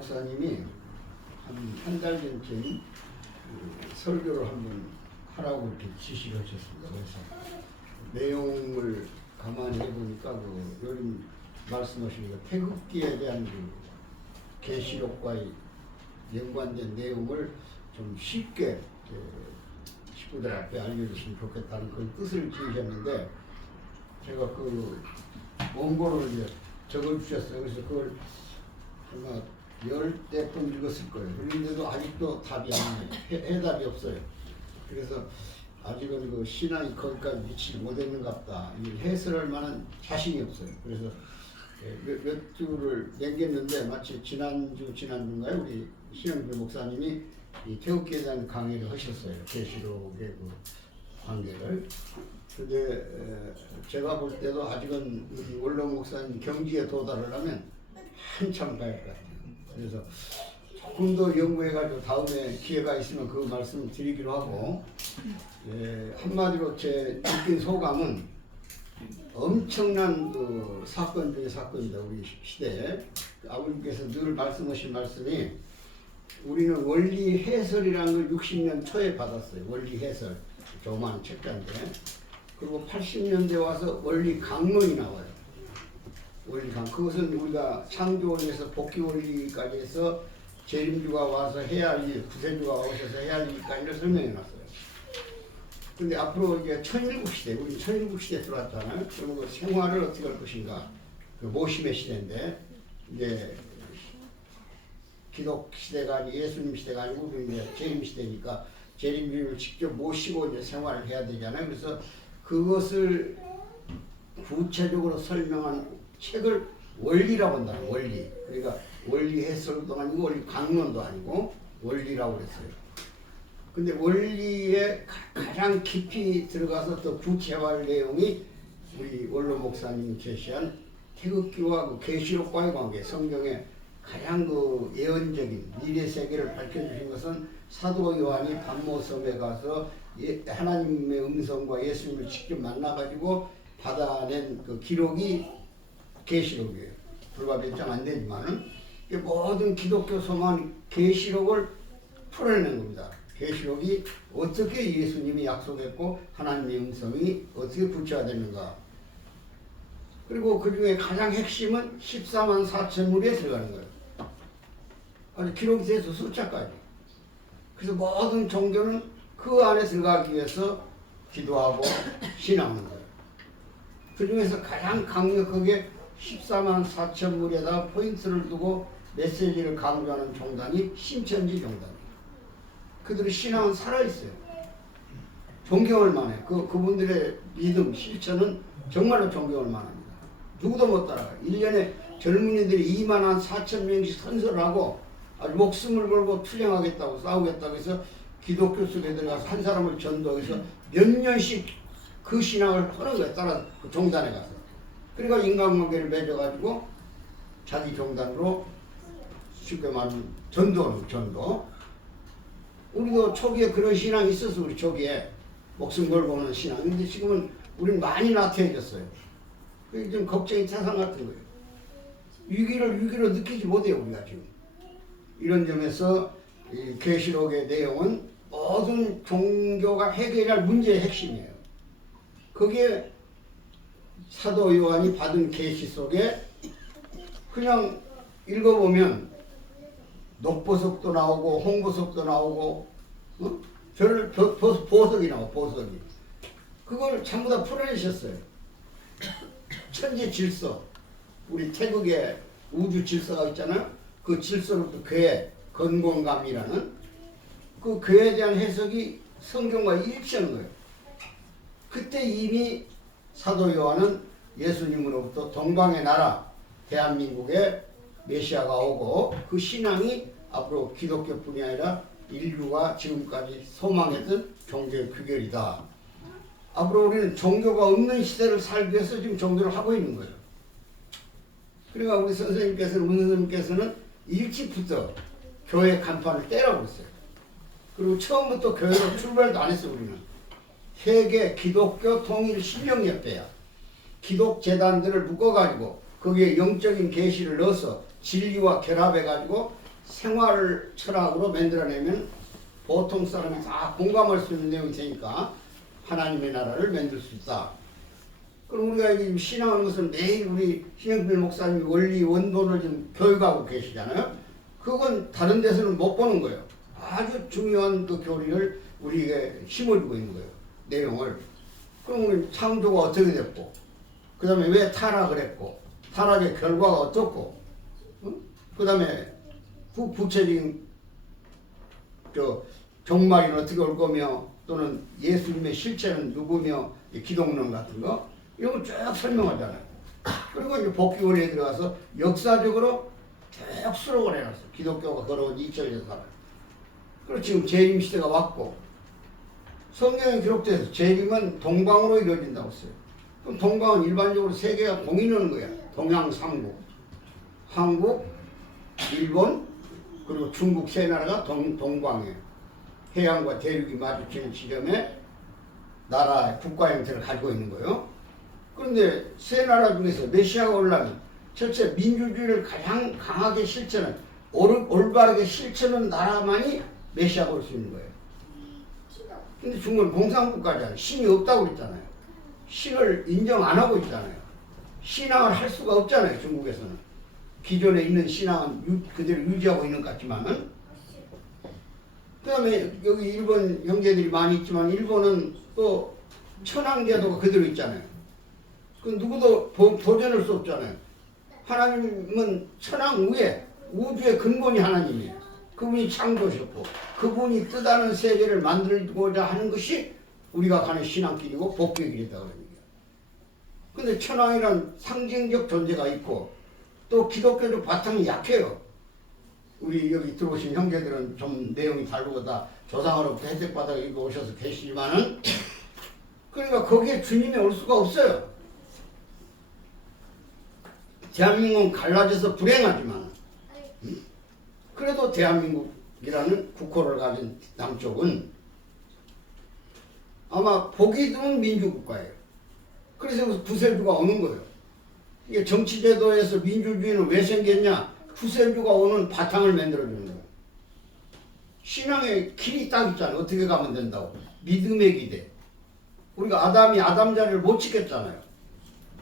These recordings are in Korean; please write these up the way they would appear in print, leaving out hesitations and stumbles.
목사님이 한 달 전쯤 설교를 한번 하라고 이렇게 지시를 하셨습니다. 그래서 내용을 가만히 해보니까 요즘 말씀하신 태극기에 대한 계시록과 연관된 내용을 좀 쉽게 식구들 앞에 알려주시면 좋겠다는 그런 뜻을 지으셨는데, 제가 그 원고를 이제 적어주셨어요. 그래서 그걸 아마 10번 읽었을 거예요. 그런데도 아직도 답이 안 나요. 해답이 없어요. 그래서 아직은 그 신앙이 거기까지 미치지 못했는갑다. 해설할 만한 자신이 없어요. 그래서 몇 주를 남겼는데, 마치 지난주인가요? 우리 신영필 목사님이 이 태극기에 대한 강의를 하셨어요. 계시록의 그 관계를. 근데 제가 볼 때도 아직은 우리 원로 목사님 경지에 도달하려면 한참 가야 할 것 같아요. 그래서 조금 더 연구해가지고 다음에 기회가 있으면 그 말씀을 드리기로 하고, 한마디로 제 느낀 소감은 엄청난 그 사건 중의 사건이다. 우리 시대에 아버님께서 늘 말씀하신 말씀이, 우리는 원리 해설이라는 걸 60년 초에 받았어요. 원리 해설 조그마한 책자인데, 그리고 80년대 와서 원리 강론이 나와요. 원리 강, 그것은 우리가 창조 원리에서 복귀 원리까지 해서 재림주가 와서 해야 할 일, 구세주가 오셔서 해야 할 일까지를 설명해 놨어요. 근데 앞으로 이제 천일국시대, 우리 천일국시대에 들어왔잖아요. 그러면 그 생활을 어떻게 할 것인가, 그 모심의 시대인데, 이제 기독 시대가 아니고 예수님 시대가 아니고 우리 이제 재림 시대니까 재림주를 직접 모시고 이제 생활을 해야 되잖아요. 그래서 그것을 구체적으로 설명한 책을 원리라고 한다. 원리. 그러니까 원리 해설도 아니고 원리 강론도 아니고 원리라고 그랬어요. 근데 원리에 가장 깊이 들어가서 더 구체화할 내용이 우리 원로 목사님이 제시한 태극기와 그 계시록과의 관계, 성경의 가장 그 예언적인 미래 세계를 밝혀주신 것은 사도 요한이 반모섬에 가서 하나님의 음성과 예수님을 직접 만나가지고 받아낸 그 기록이 계시록이에요. 불과 몇 장 안 되지만은 모든 기독교 소망 계시록을 풀어내는 겁니다. 계시록이 어떻게 예수님이 약속했고 하나님의 음성이 어떻게 구체화되는가. 그리고 그 중에 가장 핵심은 14만 4천 무리에 들어가는 거예요. 아주 기록이 돼서 숫자까지. 그래서 모든 종교는 그 안에 들어가기 위해서 기도하고 신앙하는 거예요. 그 중에서 가장 강력하게 14만 4천 무리에다가 포인트를 두고 메시지를 강조하는 종단이 신천지 종단이에요. 그들의 신앙은 살아있어요. 존경할 만해. 그분들의 믿음, 실천은 정말로 존경할 만합니다. 누구도 못 따라가요. 1년에 젊은이들이 2만 4천 명씩 선서를 하고 아주 목숨을 걸고 투쟁하겠다고 싸우겠다고 해서 기독교 속에 들어가서 한 사람을 전도해서 몇 년씩 그 신앙을 하는 거예요. 따라 그 종단에 가서. 그러니까 인간관계를 맺어가지고 자기 종단으로 쉽게 말하면 전도하는 전도. 우리도 초기에 그런 신앙이 있었어. 우리 초기에 목숨 걸고 오는 신앙. 근데 지금은 우린 많이 나태해졌어요. 그게 좀 걱정이 태산 같은 거예요. 위기로 느끼지 못해요. 우리가 지금. 이런 점에서 이 계시록의 내용은 모든 종교가 해결할 문제의 핵심이에요. 거기에 사도 요한이 받은 계시 속에 그냥 읽어보면 녹보석도 나오고 홍보석도 나오고 보석이 나와. 보석이. 그걸 전부 다 풀어내셨어요. 천지 질서, 우리 태극의 우주 질서가 있잖아요. 그 질서로부터 괴, 건곤감이라는 그 괴에 대한 해석이 성경과 일치하는 거예요. 그때 이미 사도 요한은 예수님으로부터 동방의 나라 대한민국에 메시아가 오고 그 신앙이 앞으로 기독교뿐이 아니라 인류가 지금까지 소망했던 종교의 규결이다. 앞으로 우리는 종교가 없는 시대를 살기 위해서 지금 종교를 하고 있는 거예요. 그러니까 우리 선생님께서는, 문 선생님께서는 일찍부터 교회 간판을 떼라고 했어요. 그리고 처음부터 교회로 출발도 안 했어요. 우리는 세계 기독교 통일 신령협회야. 기독 재단들을 묶어가지고 거기에 영적인 계시를 넣어서 진리와 결합해가지고 생활 철학으로 만들어내면 보통 사람이 다 공감할 수 있는 내용이 되니까 하나님의 나라를 만들 수 있다. 그럼 우리가 이 신앙하는 것은 매일 우리 신영필 목사님이 원리 원본을 좀 교육하고 계시잖아요. 그건 다른 데서는 못 보는 거예요. 아주 중요한 그 교리를 우리에게 심어주고 있는 거예요. 내용을. 그럼 우리 창조가 어떻게 됐고, 그 다음에 왜 타락을 했고, 타락의 결과가 어떻고, 그 다음에 구체적인 종말이 어떻게 올 거며, 또는 예수님의 실체는 누구며, 기독론 같은 거 이런 걸 쭉 설명하잖아요. 그리고 이제 복귀 원리에 들어가서 역사적으로 쭉 수록을 해놨어. 기독교가 걸어온 2000년 사람. 그리고 지금 재림 시대가 왔고, 성경에 기록돼서 재림은 동방으로 이루어진다고 했어요. 그럼 동방은 일반적으로 세계가 동이는 거야. 동양 3국. 한국, 일본, 그리고 중국 세 나라가 동방이에요. 해양과 대륙이 마주치는 지점에 나라, 국가 형태를 가지고 있는 거예요. 그런데 세 나라 중에서 메시아가 오려면 첫째 민주주의를 가장 강하게 실천한, 올바르게 실천한 나라만이 메시아가 올 수 있는 거예요. 근데 중국은 공산국가잖아요. 신이 없다고 했잖아요. 신을 인정 안 하고 있잖아요. 신앙을 할 수가 없잖아요. 중국에서는. 기존에 있는 신앙은 그대로 유지하고 있는 것 같지만은. 그 다음에 여기 일본 형제들이 많이 있지만 일본은 또 천황제도가 그대로 있잖아요. 그 누구도 도전할 수 없잖아요. 하나님은 천황 위에, 우주의 근본이 하나님이에요. 그분이 창조하셨고 그분이 뜻하는 세계를 만들고자 하는 것이 우리가 가는 신앙길이고 복귀의 길이다 그런 얘기예요. 근데 천황이란 상징적 존재가 있고 또 기독교적 바탕이 약해요. 우리 여기 들어오신 형제들은 좀 내용이 다르고 다 조상으로부터 혜택받아 이거 오셔서 계시지만은 그러니까 거기에 주님이 올 수가 없어요. 대한민국은 갈라져서 불행하지만 그래도 대한민국이라는 국호를 가진 남쪽은 아마 보기 드문 민주국가예요. 그래서 구세주가 오는 거예요. 이게 정치제도에서 민주주의는 왜 생겼냐? 구세주가 오는 바탕을 만들어주는 거예요. 신앙의 길이 딱 있잖아요. 어떻게 가면 된다고. 믿음의 기대. 우리가 아담이 아담 자리를 못 지켰잖아요.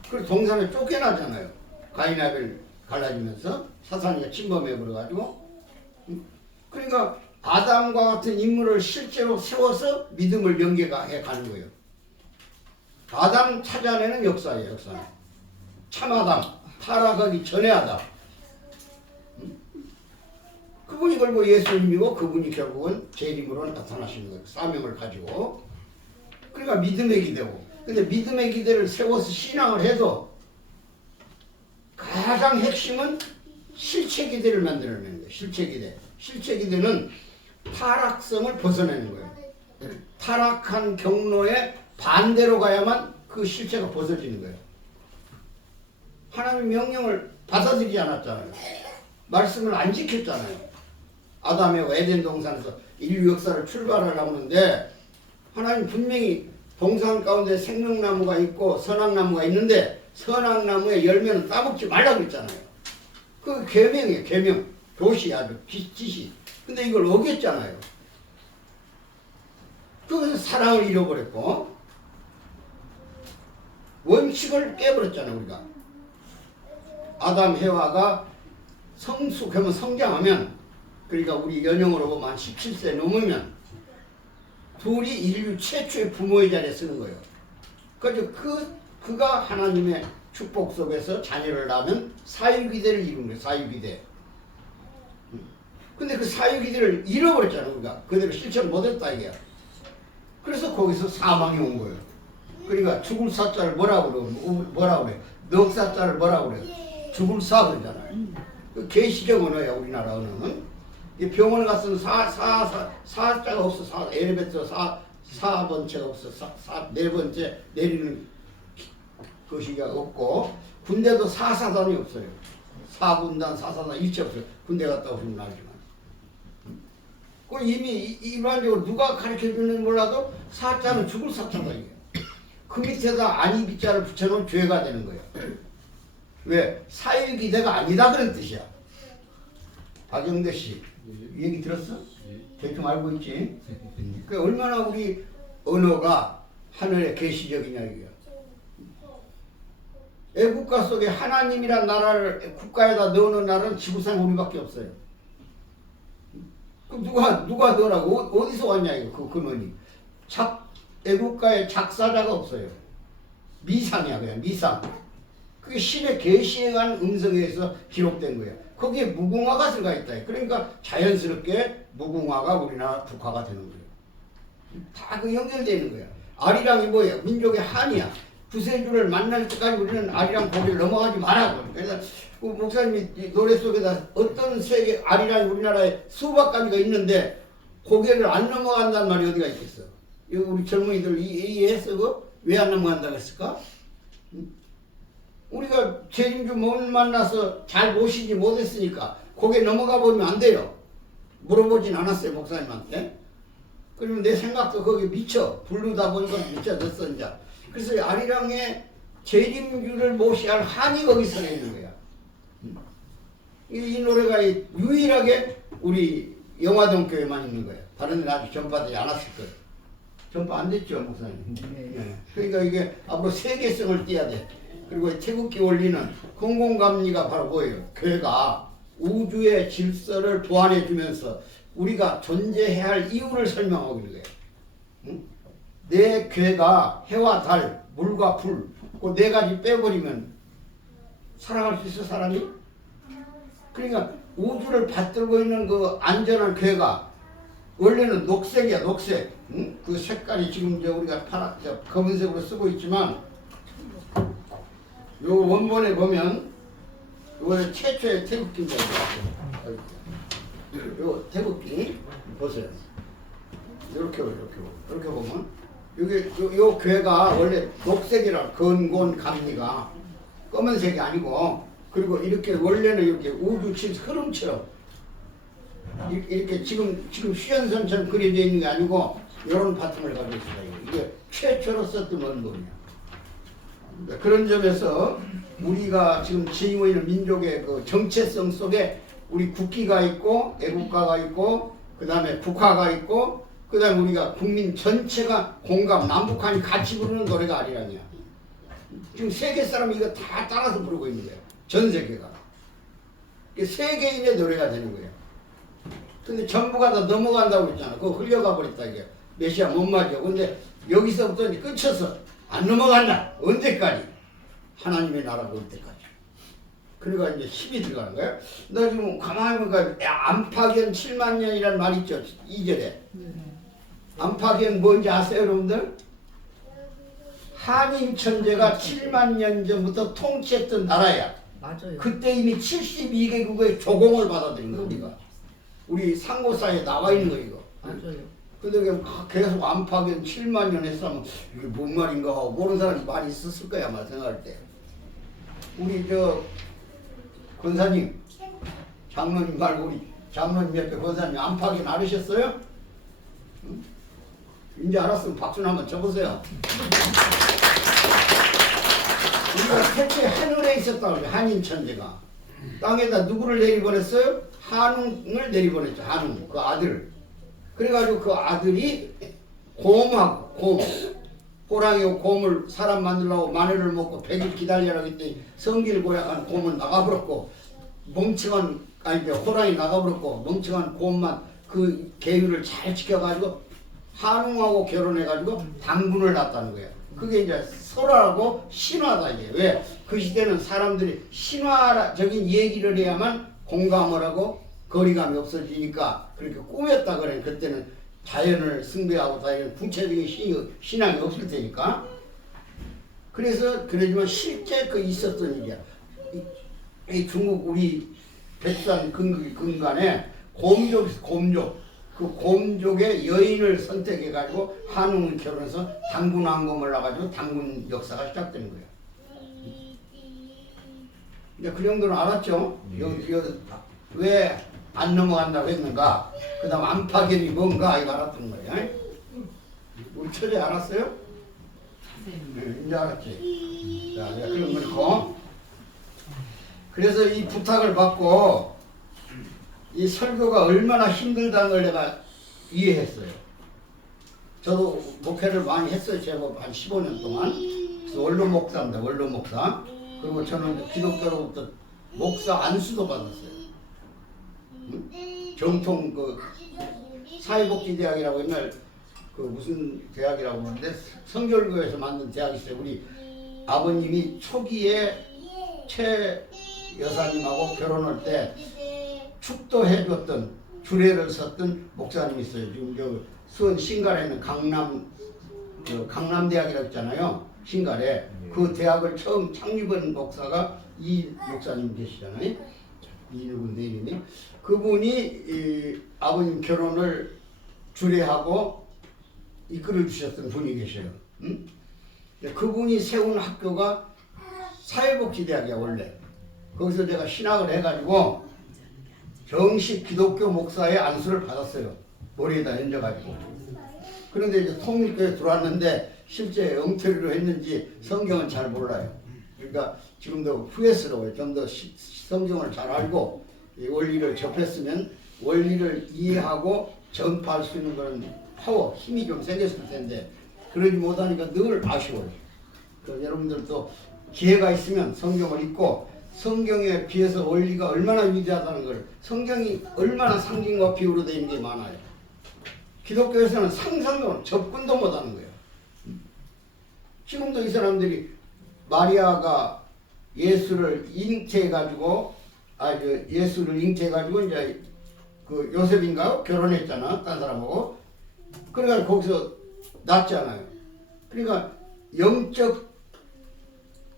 그래서 동산에 쫓겨나잖아요. 가인 아벨 갈라지면서 사탄이가 침범해버려가지고. 그러니까 아담과 같은 인물을 실제로 세워서 믿음을 연계해 가는 거예요. 아담 찾아내는 역사예요. 역사는. 참 아담, 타락하기 전에 아담. 그분이 결국 예수님이고 그분이 결국은 재림으로 나타나시는 거예요. 사명을 가지고. 그러니까 믿음의 기대고. 근데 믿음의 기대를 세워서 신앙을 해도 가장 핵심은 실체 기대를 만들어내는 거예요. 실체 기대. 실체 기대는 타락성을 벗어내는 거예요. 타락한 경로에 반대로 가야만 그 실체가 벗어지는 거예요. 하나님 명령을 받아들이지 않았잖아요. 말씀을 안 지켰잖아요. 아담의 에덴 동산에서 인류 역사를 출발하려고 하는데 하나님 분명히 동산 가운데 생명나무가 있고 선악나무가 있는데 선악나무의 열매는 따먹지 말라고 했잖아요. 그 계명이에요. 계명. 교시 아주 지시. 근데 이걸 어겼잖아요. 그래서 사랑을 잃어버렸고 원칙을 깨버렸잖아요. 우리가. 아담 해와가 성숙하면 성장하면 그러니까 우리 연령으로 보면 17세 넘으면 둘이 인류 최초의 부모의 자리에 쓰는 거예요. 그래서 그가 하나님의 축복 속에서 자녀를 낳으면 사유기대를 이룬 거예요. 사유기대. 근데 그 사유기대를 잃어버렸잖아요. 우리가 그대로 실천 못했다 이게야. 그래서 거기서 사망이 온 거예요. 그러니까 죽을 사자를 뭐라고 그래? 넉사자를 뭐라고 그래? 죽을 사 그러잖아요. 그 계시적 언어야 우리나라 언어는. 이 병원에 갔으면 사자가 없어. 엘리베이터 사 번째가 없어. 네 번째 내리는 것이 없고 군대도 사사단이 없어요. 사군단, 사사단 일체 없어요. 군대 갔다 오시면 알지만. 그 이미 일반적으로 누가 가르쳐주는지 몰라도 사자는 죽을 사자다 이게. 그 밑에다 아니비자를 붙여놓으면 죄가 되는 거예요. 왜? 사유기대가 아니다 그런 뜻이야. 박영대 씨, 이 얘기 들었어? 대충 알고 있지? 그 얼마나 우리 언어가 하늘의 계시적이냐 이거야. 애국가 속에 하나님이란 나라를 국가에다 넣어놓은 나라는 지구상에 우리밖에 없어요. 그럼 누가 넣으라고? 어디서 왔냐 이거 그 근원이. 애국가에 작사자가 없어요. 미상이야 그냥 미상. 그게 신의 계시에 관한 음성에 의해서 기록된 거예요. 거기에 무궁화가 들어가 있다. 그러니까 자연스럽게 무궁화가 우리나라 국화가 되는 거예요. 다 그 연결되는 거야. 아리랑이 뭐예요? 민족의 한이야. 구세주를 만날 때까지 우리는 아리랑 고개를 넘어가지 말라고. 그래서 그 목사님이 노래 속에다 어떤 세계 아리랑이 우리나라에 수백 가지가 있는데 고개를 안 넘어간다는 말이 어디가 있겠어? 이거 우리 젊은이들 이해했어? 왜 안 넘어간다고 했을까? 우리가 재림주 못 만나서 잘 모시지 못했으니까 고개 넘어가 버리면 안 돼요. 물어보진 않았어요 목사님한테. 그러면 내 생각도 거기에 미쳐 부르다 보니까 미쳐졌어 이제. 그래서 아리랑에 재림주를 모셔야 할 한이 거기 서 있는 거야. 이 노래가 유일하게 우리 영화동교회만 있는 거야. 다른 데는 아직 전파되지 않았을 거예요. 전파 안 됐죠 목사님. 네. 그러니까 이게 앞으로 세계성을 띠어야 돼. 그리고 태극기 원리는 공공감리가 바로 뭐예요? 교회가 우주의 질서를 보완해 주면서 우리가 존재해야 할 이유를 설명하고 있는 거예요. 응? 내 교회가 해와 달, 물과 불, 그 네 가지 빼버리면 살아갈 수 있어 사람이? 그러니까 우주를 받들고 있는 그 안전한 교회가 원래는 녹색이야 녹색. 응? 그 색깔이 지금 이제 우리가 검은색으로 쓰고 있지만 요 원본에 보면 이거는 최초의 태극기입니다. 요 태극기 보세요. 이렇게 보면 여기 요 교회가 원래 녹색이라 건곤 감리가 검은색이 아니고 그리고 이렇게 원래는 이렇게 우주 칠 흐름처럼 이렇게 지금 휴전선처럼 그려져 있는 게 아니고 이런 바탕을 가지고 있어요. 이게 최초로 썼던 원본이야. 그런 점에서 우리가 지금 지니고 있는 민족의 그 정체성 속에 우리 국기가 있고 애국가가 있고 그 다음에 국화가 있고 그 다음에 우리가 국민 전체가 공감 남북한이 같이 부르는 노래가 아리랑이야. 지금 세계 사람이 이거 다 따라서 부르고 있는 거야. 전 세계가. 세계인의 노래가 되는 거야. 근데 전부가 다 넘어간다고 그랬잖아. 그거 흘려가 버렸다 이게. 메시아 못 맞아. 근데 여기서부터 이제 끊쳐서 안 넘어간다. 언제까지? 하나님의 나라가 올 때까지. 그러니까 이제 힘이 들어가는 거야. 너 지금 가만히 보니까 안팎엔 7만 년이라는 말 있죠. 2절에. 안팎엔 뭔지 아세요 여러분들? 한인 천재가 7만 년 전부터 통치했던 나라야. 맞아요. 그때 이미 72개국의 조공을 받아들인 거 우리가. 우리 상고사에 나와 있는 거 이거. 맞아요. 근데 계속 안팎엔 7만 년 했으면 이게 뭔 말인가 하고 모르는 사람이 많이 있었을 거야 아마 생각할 때. 우리 저 권사님, 장로님 말고 우리 장로님 옆에 권사님 안팎엔 알으셨어요? 응? 이제 알았으면 박수 한번 쳐보세요. 우리가 태초에 하늘에 있었다고 그래요. 한인 천재가. 땅에다 누구를 내리보냈어요? 한웅을 내리보냈죠. 한웅, 그 아들. 그래가지고 그 아들이 곰하고 호랑이하고 곰을 사람 만들려고 마늘을 먹고 100일 기다리라고 했더니 성기를 고약한 곰은 나가버렸고 멍청한 호랑이 나가버렸고 멍청한 곰만 그 계율을 잘 지켜가지고 한웅하고 결혼해가지고 당군을 낳았다는 거예요. 그게 이제 설화하고 신화다 이게. 왜? 그 시대는 사람들이 신화적인 얘기를 해야만 공감을 하고 거리감이 없어지니까 그렇게 꾸몄다 그래. 그때는 자연을 숭배하고 다 이런 구체적인 신앙이 없을 테니까. 그래서 그러지만 실제 그 있었던 일이야. 이 중국 우리 백산 근간에 곰족 그 곰족의 여인을 선택해가지고 한웅을 결혼해서 당군왕검을 나가지고 당군 역사가 시작되는 거야. 이제 그 정도는 알았죠? 왜 안 넘어간다고 했는가? 그 다음 안팎이 뭔가 이거 알았던 거야. 우리 처제 알았어요? 네, 이제 알았지? 자, 내가 그런 거 넣고. 그래서 이 부탁을 받고 이 설교가 얼마나 힘들다는 걸 내가 이해했어요. 저도 목회를 많이 했어요. 제법 한 15년 동안. 그래서 원로 목사입니다. 원로 목사. 그리고 저는 기독교로부터 목사 안수도 받았어요. 정통 그 사회복지대학이라고 옛날 그 무슨 대학이라고 하는데 성결교에서 만든 대학이 있어요. 우리 아버님이 초기에 최 여사님하고 결혼할 때 축도해줬던 주례를 섰던 목사님이 있어요. 지금 저 수원 신갈에 있는 강남대학이라고 있잖아요. 신갈에 그 대학을 처음 창립한 목사가 이 목사님 계시잖아요. 이누군데 이름이 그분이 아버님 결혼을 주례하고 이끌어 주셨던 분이 계셔요. 응? 그분이 세운 학교가 사회복지대학이야 원래. 거기서 제가 신학을 해가지고 정식 기독교 목사의 안수를 받았어요. 머리에다 얹어가지고. 그런데 이제 통일교에 들어왔는데 실제 엉터리로 했는지 성경은 잘 몰라요. 그러니까 지금도 후회스러워요. 좀 더 성경을 잘 알고 이 원리를 접했으면 원리를 이해하고 전파할 수 있는 그런 파워, 힘이 좀 생겼을 텐데 그러지 못하니까 늘 아쉬워요. 그래서 여러분들도 기회가 있으면 성경을 읽고 성경에 비해서 원리가 얼마나 위대하다는 걸 성경이 얼마나 상징과 비유로 되어 있는 게 많아요. 기독교에서는 상상도 접근도 못하는 거예요. 지금도 이 사람들이 마리아가 예수를 잉태해가지고 예수를 잉태해가지고 이제 그 요셉인가 결혼했잖아 딴 사람하고. 그러니까 거기서 낳잖아요. 그러니까 영적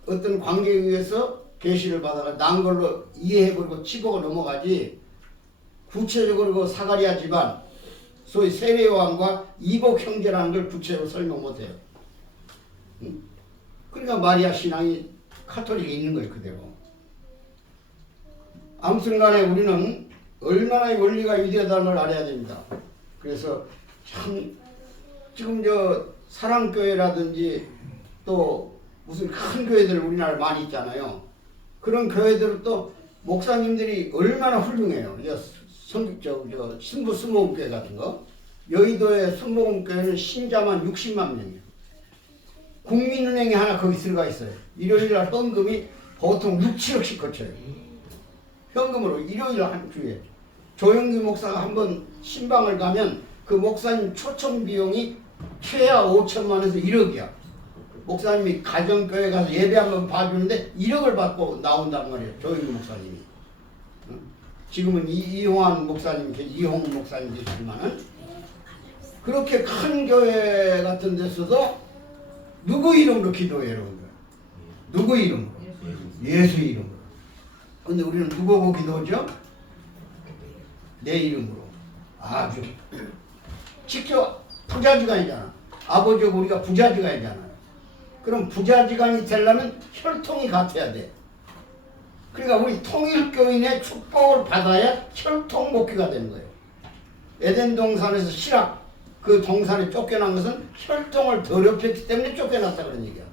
어떤 관계에 의해서 계시를 받아가 난 걸로 이해해버리고 치고 넘어가지 구체적으로 그 사가리아 집안 소위 세례요한과 이복 형제라는 걸 구체적으로 설명 못해요. 그러니까 마리아 신앙이 카톨릭에 있는 거예요 그대로. 아무튼 간에 우리는 얼마나 원리가 위대하다는 걸 알아야 됩니다. 그래서 참 지금 저 사랑교회라든지 또 무슨 큰 교회들 우리나라에 많이 있잖아요. 그런 교회들은 또 목사님들이 얼마나 훌륭해요. 신부 순복음교회 같은 거. 여의도의 순복음교회는 신자만 60만 명이에요. 국민은행이 하나 거기 들어가 있어요. 일요일날 헌금이 보통 6, 7억씩 거쳐요. 현금으로 일요일 한 주에. 조영기 목사가 한번 신방을 가면 그 목사님 초청 비용이 최하 5천만에서 1억이야. 목사님이 가정교회 가서 예배 한번 봐주는데 1억을 받고 나온단 말이에요. 조영기 목사님이. 지금은 이홍환 목사님, 이홍 목사님 계시지만은 그렇게 큰 교회 같은 데서도 누구 이름으로 기도해요, 여러분들? 누구 이름으로? 예수 이름으로. 근데 우리는 누구고 기도하죠? 내 이름으로. 아주. 직접 부자지간이잖아. 아버지하고 우리가 부자지간이잖아요. 그럼 부자지간이 되려면 혈통이 같아야 돼. 그러니까 우리 통일교인의 축복을 받아야 혈통 목회가 되는 거예요. 에덴 동산에서 시락 그 동산에 쫓겨난 것은 혈통을 더럽혔기 때문에 쫓겨났다 그런 얘기야.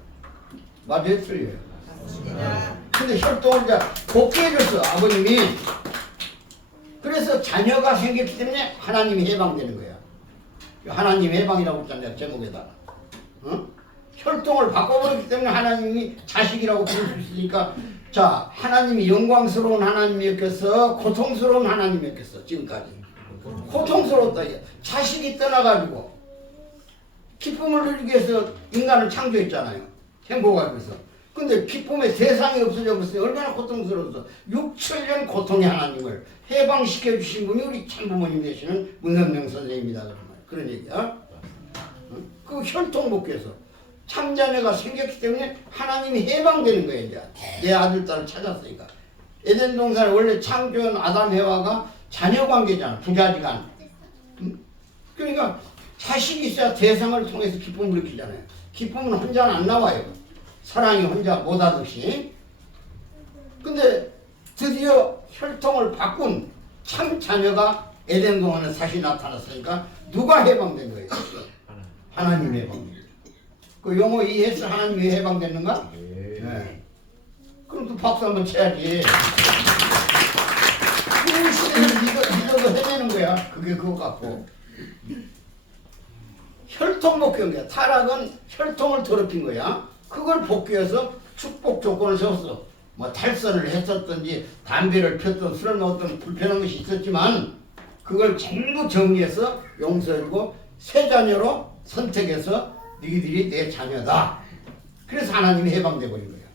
맞아요? 틀려요? 근데 혈통을 이제 복귀해줬어 아버님이. 그래서 자녀가 생겼기 때문에 하나님이 해방되는 거야. 하나님 해방이라고 했잖아요 제목에다가. 어? 혈통을 바꿔버렸기 때문에 하나님이 자식이라고 부를 수 있으니까 자 하나님이 영광스러운 하나님이었겠어 고통스러운 하나님이었겠어 지금까지. 고통스러웠다. 자식이 떠나가지고 기쁨을 누리기 위해서 인간을 창조했잖아요. 행복하기 위해서. 근데 기쁨의 대상이 없어져 버렸어요. 얼마나 고통스러워서 6,000년 고통의 하나님을 해방시켜 주신 분이 우리 참부모님 되시는 문선명 선생님이다. 그런 얘기야. 그 혈통 목회에서 참자녀가 생겼기 때문에 하나님이 해방되는 거예요. 이제 내 아들 딸을 찾았으니까. 에덴 동산에 원래 창조한 아담 해와가 자녀 관계잖아. 부자지간. 그러니까 자식이 있어야 대상을 통해서 기쁨을 느끼잖아요. 기쁨은 혼자는 안 나와요. 사랑이 혼자 못하듯이. 근데 드디어 혈통을 바꾼 참 자녀가 에덴 동안에 다시 나타났으니까 누가 해방된 거예요? 하나님 해방된 거예요. 그 용어 이해해서 하나님이 해방됐는가? 네. 그럼 또 박수 한번 쳐야지. 그 시대를 같고 혈통 복귀한 거야. 타락은 혈통을 더럽힌 거야. 그걸 복귀해서 축복 조건을 세웠어. 뭐 탈선을 했었든지 담배를 폈던 술을 먹었던 불편한 것이 있었지만 그걸 전부 정리해서 용서해주고 새 자녀로 선택해서 너희들이 내 자녀다. 그래서 하나님이 해방돼 버린 거예요.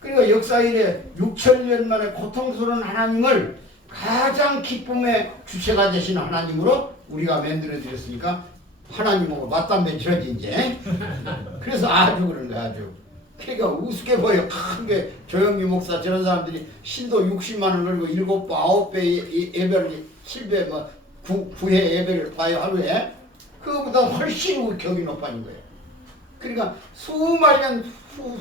그러니까 역사 이래 6,000년 만에 고통스러운 하나님을 가장 기쁨의 주체가 되신 하나님으로 우리가 만들어 드렸으니까 하나님하고 맞담배 지러지 이제. 그래서 아주 그런 거야 아주. 그러니까 우습게 보여. 크게 조영기 목사 저런 사람들이 신도 60만 원 걸고 7배 9배 예배를 7배 뭐 9회 예배를 봐요 하루에. 그거보다 훨씬 격이 높아진 거예요. 그러니까 수많은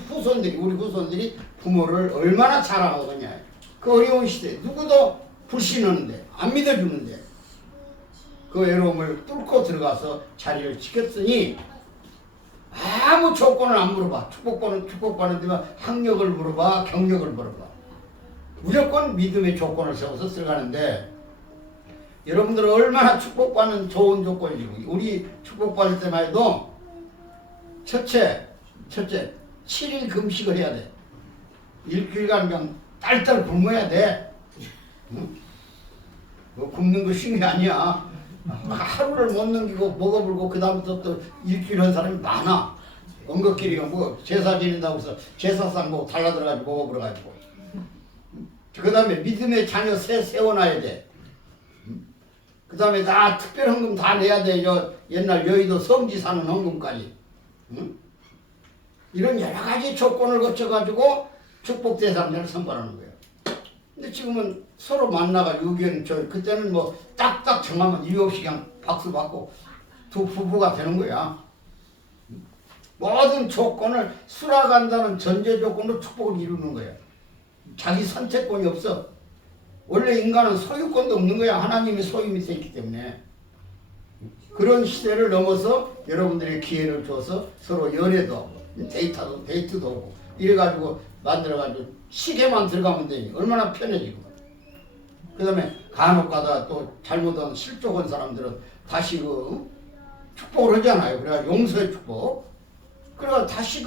후손들이 우리 후손들이 부모를 얼마나 사랑하겠냐. 그 어려운 시대에 누구도 불신하는데 안 믿어주는데 그 외로움을 뚫고 들어가서 자리를 지켰으니 아무 조건을 안 물어봐. 축복받는 데만 학력을 물어봐, 경력을 물어봐. 무조건 믿음의 조건을 세워서 들어가는데 여러분들은 얼마나 축복받는 좋은 조건이고 우리 축복받을 때만 해도 첫째 7일 금식을 해야 돼. 일주일간 그냥 딸딸 굶어야 돼. 응? 뭐 굶는 거 쉬운 게 아니야. 하루를 못 넘기고 먹어불고 그 다음부터 또 일주일 한 사람이 많아. 언급끼리가 뭐 제사 지낸다고 해서 제사상 뭐 달라들어가지고 먹어버려가지고. 그 다음에 믿음의 자녀 세워놔야 돼. 그 다음에 다 특별헌금 다 내야 돼. 옛날 여의도 성지 사는 헌금까지. 응? 이런 여러 가지 조건을 거쳐가지고 축복 대상자를 선발하는 거예요. 근데 지금은 서로 만나가지고 의견 그때는 뭐 딱딱 정하면 이유 없이 그냥 박수 받고 두 부부가 되는 거야. 모든 조건을 수락한다는 전제 조건으로 축복을 이루는 거야. 자기 선택권이 없어. 원래 인간은 소유권도 없는 거야. 하나님이 소유 밑에 있기 때문에. 그런 시대를 넘어서 여러분들의 기회를 줘서 서로 연애도 하고 데이트도 하고 이래가지고 만들어가지고 시계만 들어가면 되니 얼마나 편해지고. 그 다음에 간혹 가다 또 잘못한 실족한 사람들은 다시 축복을 하잖아요. 그래가 용서의 축복. 그래가 다시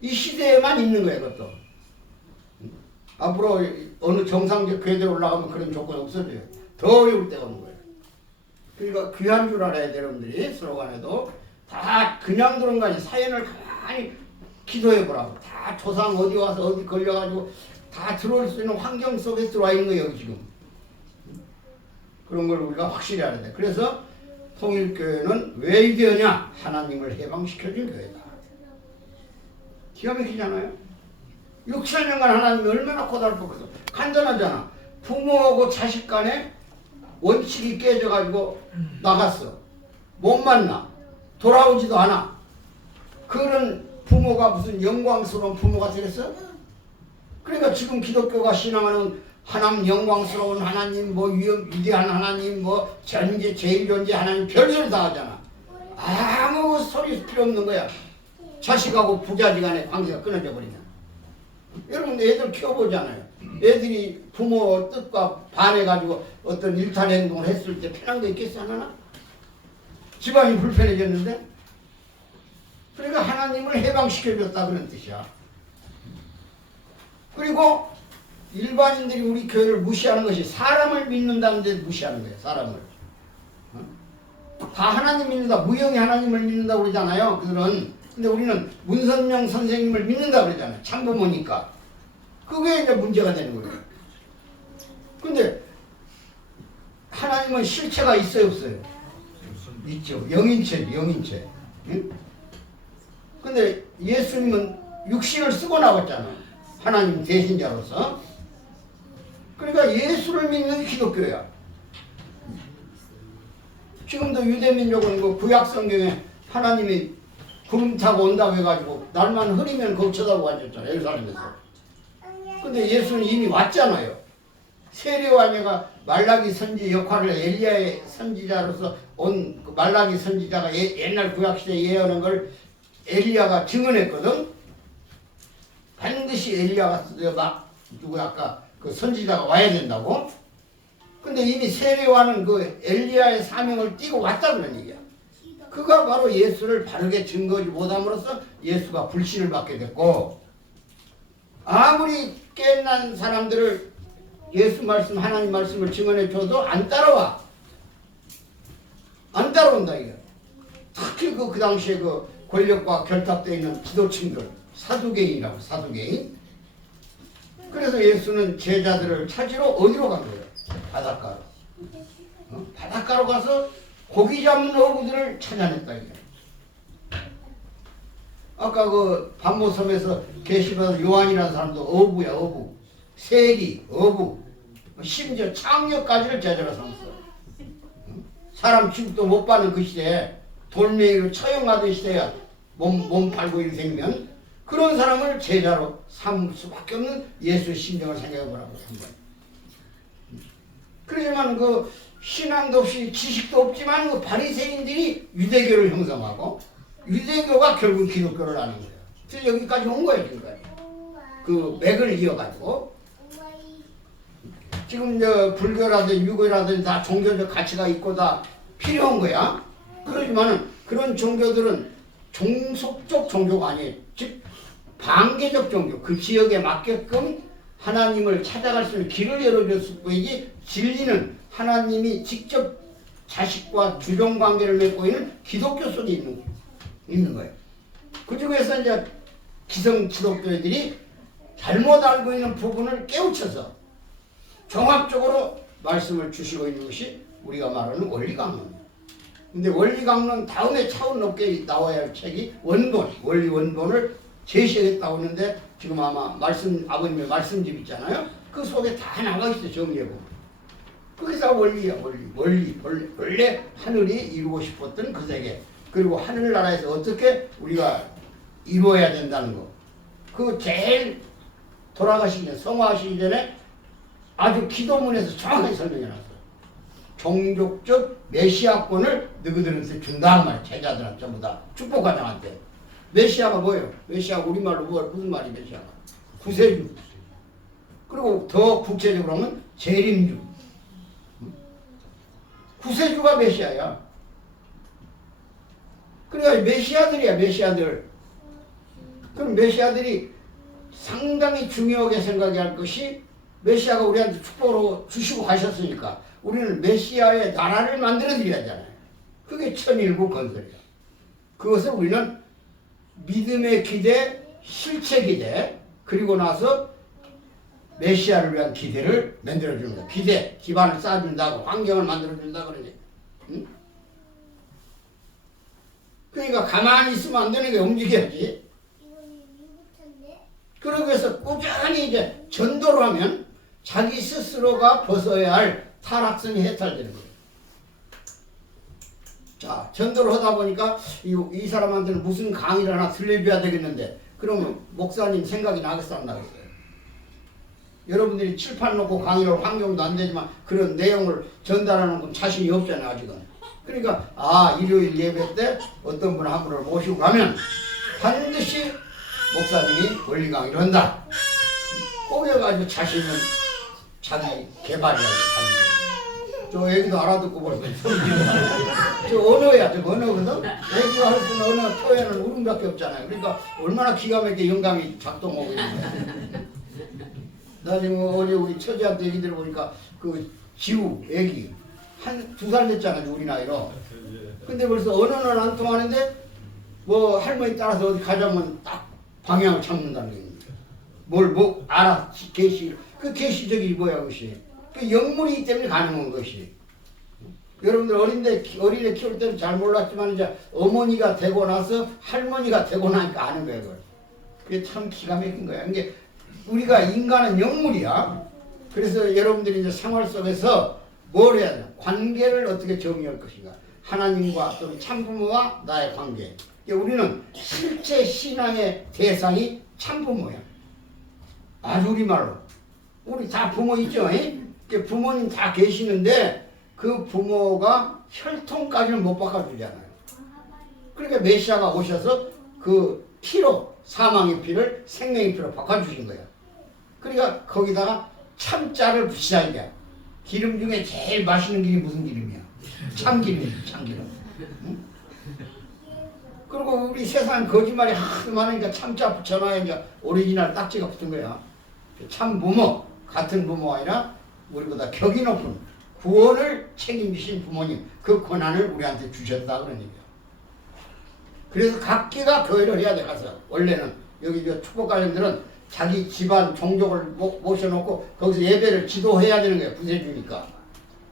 이 시대에만 있는 거예요. 그것도. 앞으로 어느 정상적 궤도에 올라가면 그런 조건이 없어져요. 더 어려울 때가 오는 거예요. 그러니까 귀한 줄 알아야 돼. 여러분들이 서로 간에도 다 그냥 들어온 거 아니에요. 사연을 가만히 기도해 보라고. 다 조상 어디 와서 어디 걸려가지고 다 들어올 수 있는 환경 속에 들어와 있는 거예요. 지금. 그런 걸 우리가 확실히 알아야 돼. 그래서 통일교회는 왜 이 교회냐? 하나님을 해방시켜준 교회다. 기가 막히잖아요. 6,000년간 하나님이 얼마나 고달프겠어. 간단하잖아. 부모하고 자식 간에 원칙이 깨져가지고 나갔어. 못 만나. 돌아오지도 않아. 그런 부모가 무슨 영광스러운 부모가 되겠어? 그러니까 지금 기독교가 신앙하는 하나님 영광스러운 하나님, 뭐 위대한 하나님, 뭐 전제 제일존재 하나님 별소리 다 하잖아. 아무 소리 필요 없는 거야. 자식하고 부자지간의 관계가 끊어져 버리면. 여러분 애들 키워보잖아요. 애들이 부모 뜻과 반해가지고 어떤 일탈 행동을 했을 때 편한 거 있겠어 하나? 집안이 불편해졌는데? 그러니까 하나님을 해방시켜줬다 그런 뜻이야. 그리고 일반인들이 우리 교회를 무시하는 것이 사람을 믿는다는 데 무시하는 거예요. 사람을. 다 하나님 믿는다. 무형의 하나님을 믿는다 그러잖아요. 그들은. 근데 우리는 문선명 선생님을 믿는다 그러잖아요. 참부모니까. 그게 이제 문제가 되는 거예요. 근데 하나님은 실체가 있어요, 없어요? 있죠. 영인체죠, 영인체. 응? 근데 예수님은 육신을 쓰고 나왔잖아. 하나님 대신자로서. 그러니까 예수를 믿는 기독교야. 지금도 유대민족은 그 구약성경에 하나님이 구름 타고 온다고 해가지고 날만 흐리면 거기 쳐다보고 앉았잖아. 예루살렘에서. 근데 예수는 이미 왔잖아요. 세례요한이가 말라기 선지 역할을 엘리야의 선지자로서 온 그 말라기 선지자가 옛날 구약시대에 예언한 걸 엘리야가 증언했거든. 반드시 엘리야가 누구 아까 그 선지자가 와야 된다고. 근데 이미 세례와는 그 엘리야의 사명을 띠고 왔다 그런 얘기야. 그가 바로 예수를 바르게 증거하지 못함으로써 예수가 불신을 받게 됐고, 아무리 깨어난 사람들을 예수 말씀, 하나님 말씀을 증언해 줘도 안 따라와. 안 따라온다 이게. 특히 그 당시에 그 권력과 결탁되어 있는 지도층들, 사두개인이라고, 사두개인. 그래서 예수는 제자들을 찾으러 어디로 간 거예요? 바닷가로. 바닷가로 가서 고기 잡는 어부들을 찾아냈다 이게. 아까 그 반모섬에서 계시받은 요한이라는 사람도 어부야, 어부. 세리, 어부. 심지어 창녀까지를 제자로 삼았어. 사람 취급도 못 받는 그 시대에 돌멩이로 처형하던 시대야. 몸 팔고 이렇게 생기면 그런 사람을 제자로 삼을 수밖에 없는 예수의 심정을 생각해보라고 한 거야. 그러지만 그 신앙도 없이 지식도 없지만 그 바리새인들이 유대교를 형성하고 유대교가 결국 기독교를 하는 거예요. 그래서 여기까지 온 거예요 지금까지. 그 맥을 이어가지고 지금 저 불교라든지 유교라든지 다 종교적 가치가 있고 다 필요한 거야. 그러지만은 그런 종교들은 종속적 종교가 아니에요. 즉 반개적 종교, 그 지역에 맞게끔 하나님을 찾아갈 수 있는 길을 열어줬을 뿐이지 진리는 하나님이 직접 자식과 주종관계를 맺고 있는 기독교 속에 있는 거예요. 그 중에서 이제 기성 지독교인들이 잘못 알고 있는 부분을 깨우쳐서 종합적으로 말씀을 주시고 있는 것이 우리가 말하는 원리강론입니다. 근데 원리강론 다음에 차원 높게 나와야 할 책이 원본, 원리 원본을 제시하겠다고 하는데 지금 아마 아버님의 말씀집 있잖아요. 그 속에 다 나가 있어요. 정리해보면. 그게 다 원리야. 원리. 원래 하늘이 이루고 싶었던 그 세계. 그리고 하늘나라에서 어떻게 우리가 이루어야 된다는 거. 그 제일 돌아가시기 전에, 성화하시기 전에 아주 기도문에서 정확하게 설명해놨어요. 종족적 메시아권을 너희들한테 준다 말이야. 제자들한테 전부 다 축복과장한테. 메시아가 뭐예요? 메시아가 우리말로 무슨 말이 메시아가? 구세주. 그리고 더 구체적으로 하면 재림주. 구세주가 메시아야. 그러니까 메시아들이야, 메시아들. 그럼 메시아들이 상당히 중요하게 생각할 것이 메시아가 우리한테 축복으로 주시고 가셨으니까 우리는 메시아의 나라를 만들어 드려야 하잖아요. 그게 천일국 건설이야. 그것을 우리는 믿음의 기대, 실체 기대, 그리고 나서 메시아를 위한 기대를 만들어주는 거야. 기대, 기반을 쌓아준다고, 환경을 만들어준다고 그러지. 응? 그러니까 가만히 있으면 안 되는 게 움직여야지. 그러기 위해서 꾸준히 이제 전도를 하면 자기 스스로가 벗어야 할 타락성이 해탈되는 거예요. 자, 전도를 하다 보니까 이 사람한테는 무슨 강의를 하나 들려줘야 되겠는데 그러면 목사님 생각이 나겠어 안 나겠어요? 여러분들이 칠판 놓고 강의를 환경도 안 되지만 그런 내용을 전달하는 건 자신이 없잖아요 아직은. 그러니까 일요일 예배 때 어떤 분 한 분을 모시고 가면 반드시 목사님이 원리 강의를 한다. 꼬여가지고 자신은 자기 개발이라고 하는 저 애기도 알아듣고 벌써 저 언어야, 저 언어거든? 애기가 할 수 있는 언어 표현은 울음밖에 없잖아요. 그러니까 얼마나 기가 막히게 영감이 작동하고 있는 거야. 나 지금 어제 우리 처제한테 얘기 들어보니까 그 지우 애기 한 2살 됐잖아 우리 나이로. 근데 벌써 언어는 안 통하는데 뭐 할머니 따라서 어디 가자면 딱 방향을 잡는다는 얘기입니다. 뭘 알아 계시 그 계시적이 뭐야 그것이. 그 영물이기 때문에 가능한 것이. 여러분들 어린애 키울 때는 잘 몰랐지만 이제 어머니가 되고 나서 할머니가 되고 나니까 아는 거예요. 그걸. 그게 참 기가 막힌 거야. 이게 우리가 인간은 영물이야. 그래서 여러분들이 이제 생활 속에서 뭘 해야 되나? 관계를 어떻게 정의할 것인가? 하나님과 또는 참부모와 나의 관계. 우리는 실제 신앙의 대상이 참부모야. 아주 우리말로. 우리 다 부모 있죠? 부모님 다 계시는데 그 부모가 혈통까지는 못 바꿔주잖아요. 그러니까 메시아가 오셔서 그 피로, 사망의 피를 생명의 피로 바꿔주신 거야. 그러니까 거기다가 참자를 붙이자 이게. 기름 중에 제일 맛있는 기름이 무슨 기름이야? 참기름이야, 참기름. 응? 그리고 우리 세상 거짓말이 하도 많으니까 참자 붙여놔야 이제 오리지널 딱지가 붙은 거야. 참 부모, 같은 부모가 아니라 우리보다 격이 높은 구원을 책임지신 부모님, 그 권한을 우리한테 주셨다 그런 얘기야. 그래서 각기가 교회를 해야 돼. 가서 원래는 여기 저 축복가정들은 자기 집안 종족을 모셔놓고 거기서 예배를 지도해야 되는 거야. 구세주니까.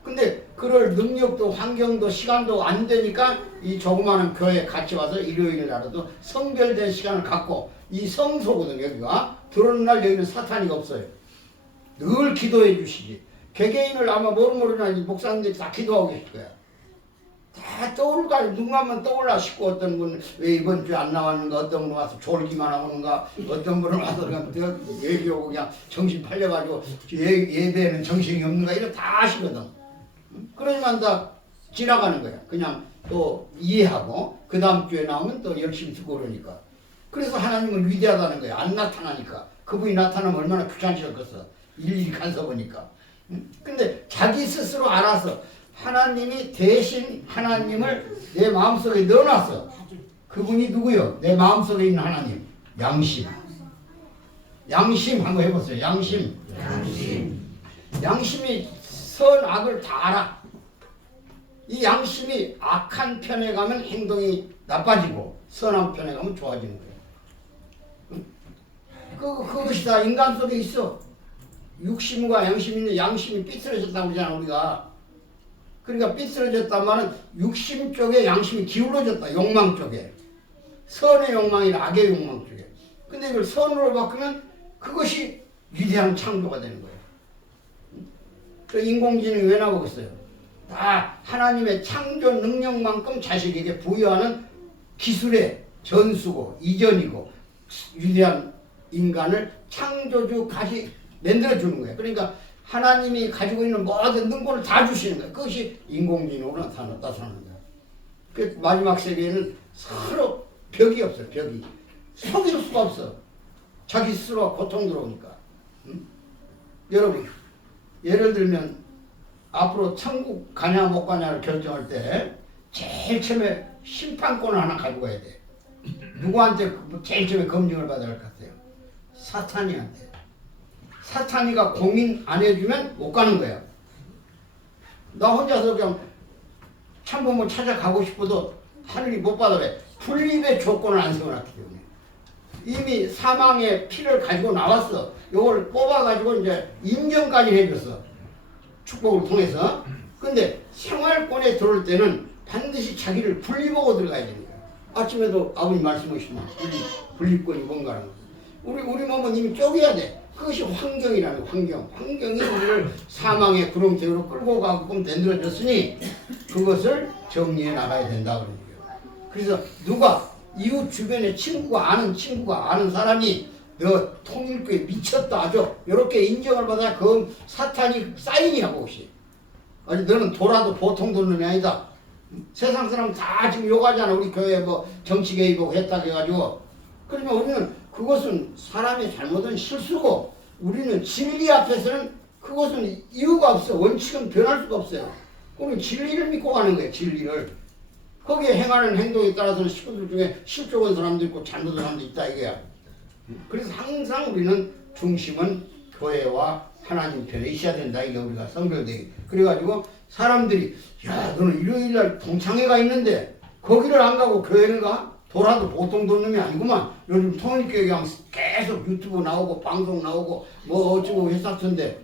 근데 그럴 능력도 환경도 시간도 안 되니까 이 조그마한 교회에 같이 와서 일요일 날에도 성별된 시간을 갖고, 이 성소거든 여기가. 들어오는 날 여기는 사탄이 없어요. 늘 기도해 주시지. 개개인을 아마 모르나 목사님들이 다 기도하고 계실 거야. 다 떠오를 거 아니야. 누군가만 떠올라 싶고, 어떤 분은 왜 이번 주에 안 나왔는가, 어떤 분은 와서 졸기만 하고 있는가, 어떤 분은 와서 그냥 얘기하고 그냥 정신 팔려가지고 예배에는 정신이 없는가, 이런 다 아시거든. 그러지만 다 지나가는 거야. 그냥 또 이해하고 그 다음 주에 나오면 또 열심히 듣고 그러니까. 그래서 하나님은 위대하다는 거야. 안 나타나니까. 그분이 나타나면 얼마나 귀찮으셨겠어. 일일이 간섭하니까. 근데 자기 스스로 알아서 하나님이 대신 하나님을 내 마음속에 넣어놨어. 그분이 누구요? 내 마음속에 있는 하나님. 양심. 양심 한번 해보세요. 양심. 양심이 선악을 다 알아. 이 양심이 악한 편에 가면 행동이 나빠지고 선한 편에 가면 좋아지는 거예요. 그것이 다 인간 속에 있어. 육심과 양심이, 양심이 삐뚤어졌다고 그러잖아 우리가. 그러니까 삐뚤어졌단 말은 육심 쪽에 양심이 기울어졌다. 욕망 쪽에. 선의 욕망이나 악의 욕망 쪽에. 근데 이걸 선으로 바꾸면 그것이 위대한 창조가 되는 거예요. 그 인공지능이 왜 나오겠어요? 다 하나님의 창조 능력만큼 자식에게 부여하는 기술의 전수고 이전이고 위대한 인간을 창조주 가시 만들어주는 거예요. 그러니까 하나님이 가지고 있는 모든 능력을 다 주시는 거예요. 그것이 인공지능으로 나타나는 거예요. 그 마지막 세계에는 서로 벽이 없어요. 벽이. 속일 수가 없어. 자기 스스로가 고통 들어오니까. 여러분, 예를 들면 앞으로 천국 가냐 못 가냐를 결정할 때 제일 처음에 심판권을 하나 가지고 가야 돼. 누구한테 제일 처음에 검증을 받아야 할 것 같아요? 사탄이한테. 사탄이가 공인 안 해주면 못 가는 거야. 나 혼자서 그냥 참부모 찾아가고 싶어도 하늘이 못 받아. 왜? 분립의 조건을 안 세워놨기 때문에. 이미 사망의 피를 가지고 나왔어. 이걸 뽑아가지고 이제 인정까지 해줬어. 축복을 통해서. 근데 생활권에 들어올 때는 반드시 자기를 분리보고 들어가야 됩니다. 아침에도 아버님 말씀하시면 분립권이 뭔가라는 거죠. 우리 몸은 이미 쪼개야 돼. 그것이 환경이라는 거예요. 환경. 환경이 우리를 사망의 구렁텅이로 끌고 가게끔 만들어졌으니 그것을 정리해 나가야 된다 그런 거예요. 그래서 누가 이웃 주변에 친구가 아는 사람이 너 통일교에 미쳤다 아주 이렇게 인정을 받아야 그 사탄이 사인이라고 혹시. 아니 너는 돌아도 보통 도는 놈이 아니다. 세상 사람 다 지금 욕하잖아. 우리 교회 뭐 정치 개입하고 했다 해가지고. 그러면 우리는 그것은 사람의 잘못은 실수고 우리는 진리 앞에서는 그것은 이유가 없어. 원칙은 변할 수가 없어요. 우리는 진리를 믿고 가는 거예요. 진리를. 거기에 행하는 행동에 따라서는 식구들 중에 실족한 사람도 있고 잘못한 사람도 있다 이거야. 그래서 항상 우리는 중심은 교회와 하나님 편에 있어야 된다. 이게 우리가 성결되게. 그래가지고 사람들이 야 너는 일요일날 동창회가 있는데 거기를 안 가고 교회를 가? 돌아도 보통 돈 놈이 아니구만. 요즘 통일교회 그냥 계속 유튜브 나오고 방송 나오고 뭐 어쩌고 회사던데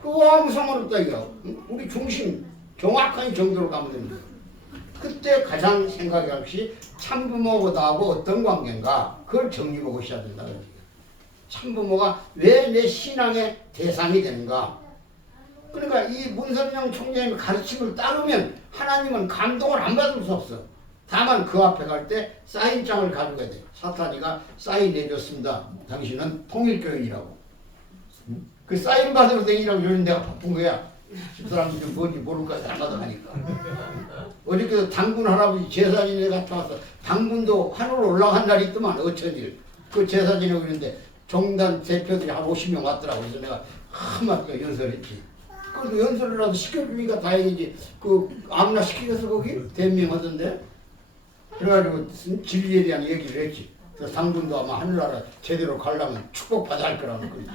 그거 아무 상관없다 이거야. 우리 중심 정확한 정도로 가면 됩니다. 그때 가장 생각이 없이 참부모하고 어떤 관계인가 그걸 정리보고 있어야 된다. 참부모가 왜 내 신앙의 대상이 되는가. 그러니까 이 문선영 총장님의 가르침을 따르면 하나님은 감동을 안 받을 수 없어. 다만 그 앞에 갈 때 사인장을 가져가야 돼. 사탄이가 사인 내줬습니다. 당신은 통일교인이라고. 그 사인 받으러 다니라고 요즘 내가 바쁜 거야. 집사람들이 뭔지 모를까 잘 받아가니까. 어저께도 당군 할아버지 제사진에 갔다 와서 당군도 하늘로 올라간 날이 있더만 어천일. 그 제사진이라고 그랬는데 정단 대표들이 한 50명 왔더라고. 그래서 내가 한마디가 연설했지. 그래도 연설이라도 시켜주니까 다행이지. 아무나 시키겠어 거기? 대명하던데. 그래가지고 진리에 대한 얘기를 했지. 그 상분도 아마 하늘나라 제대로 가려면 축복받아야 할 거라는 거지.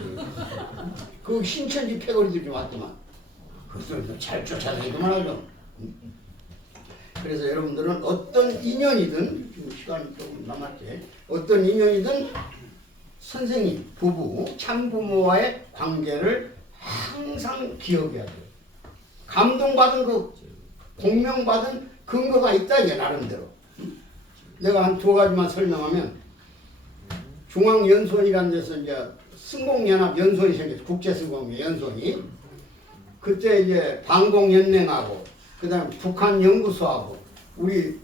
그 신천지 패거리들이 왔더만. 그래서 잘 쫓아다니기만 하죠. 그래서 여러분들은 어떤 인연이든, 지금 시간이 조금 남았지, 어떤 인연이든 선생님, 부부, 참부모와의 관계를 항상 기억해야 돼요. 감동받은 공명받은 근거가 있다, 이게 나름대로. 내가 한 두 가지만 설명하면, 중앙연수원이라는 데서 이제 승공연합연수원이 생겼어. 국제승공연수원이. 그때 이제 방공연맹하고, 그 다음에 북한연구소하고, 우리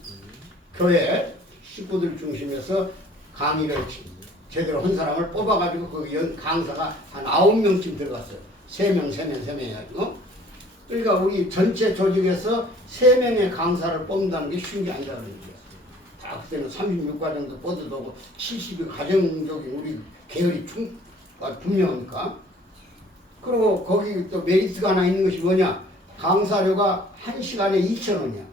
교회 식구들 중심에서 강의를 제대로 한 사람을 뽑아가지고 거기 강사가 한 9명쯤 들어갔어요. 3명 해가지고. 그러니까 우리 전체 조직에서 3명의 강사를 뽑는다는 게 쉬운 게 아니라는 거예요. 다 그때는 36과정도 뻗어도고 70이 가정적인 우리 계열이 분명하니까. 그리고 거기 또 메리트가 하나 있는 것이 뭐냐? 강사료가 1시간에 2,000원이야.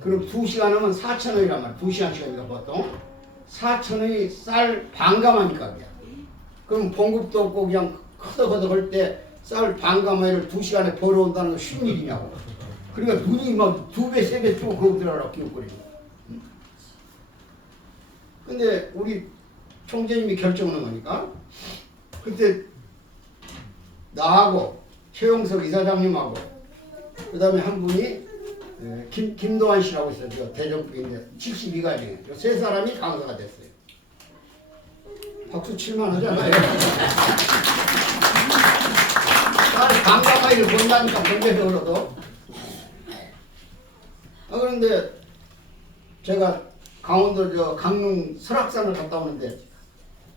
그럼 2시간 하면 4,000원이란 말이야. 2시간씩이니까 보통. 4,000원이 쌀 반가마니까 그냥. 그럼 봉급도 없고 그냥 허덕허덕 할 때 쌀 반가마를 2시간에 벌어온다는 건 쉬운 일이냐고. 그러니까 눈이 막 2배, 3배 쪼고 거기 들어가라고 기웃거리고. 근데 우리 총재님이 결정하는 거니까 그때 나하고 최용석 이사장님하고 그 다음에 한 분이 김도환 씨라고 있어요. 대전국인데 72가정에 세 사람이 강사가 됐어요. 박수 칠만 하잖아요. 강가마이를 본다니까 경제적으로도. 그런데 제가 강원도 강릉 설악산을 갔다 오는데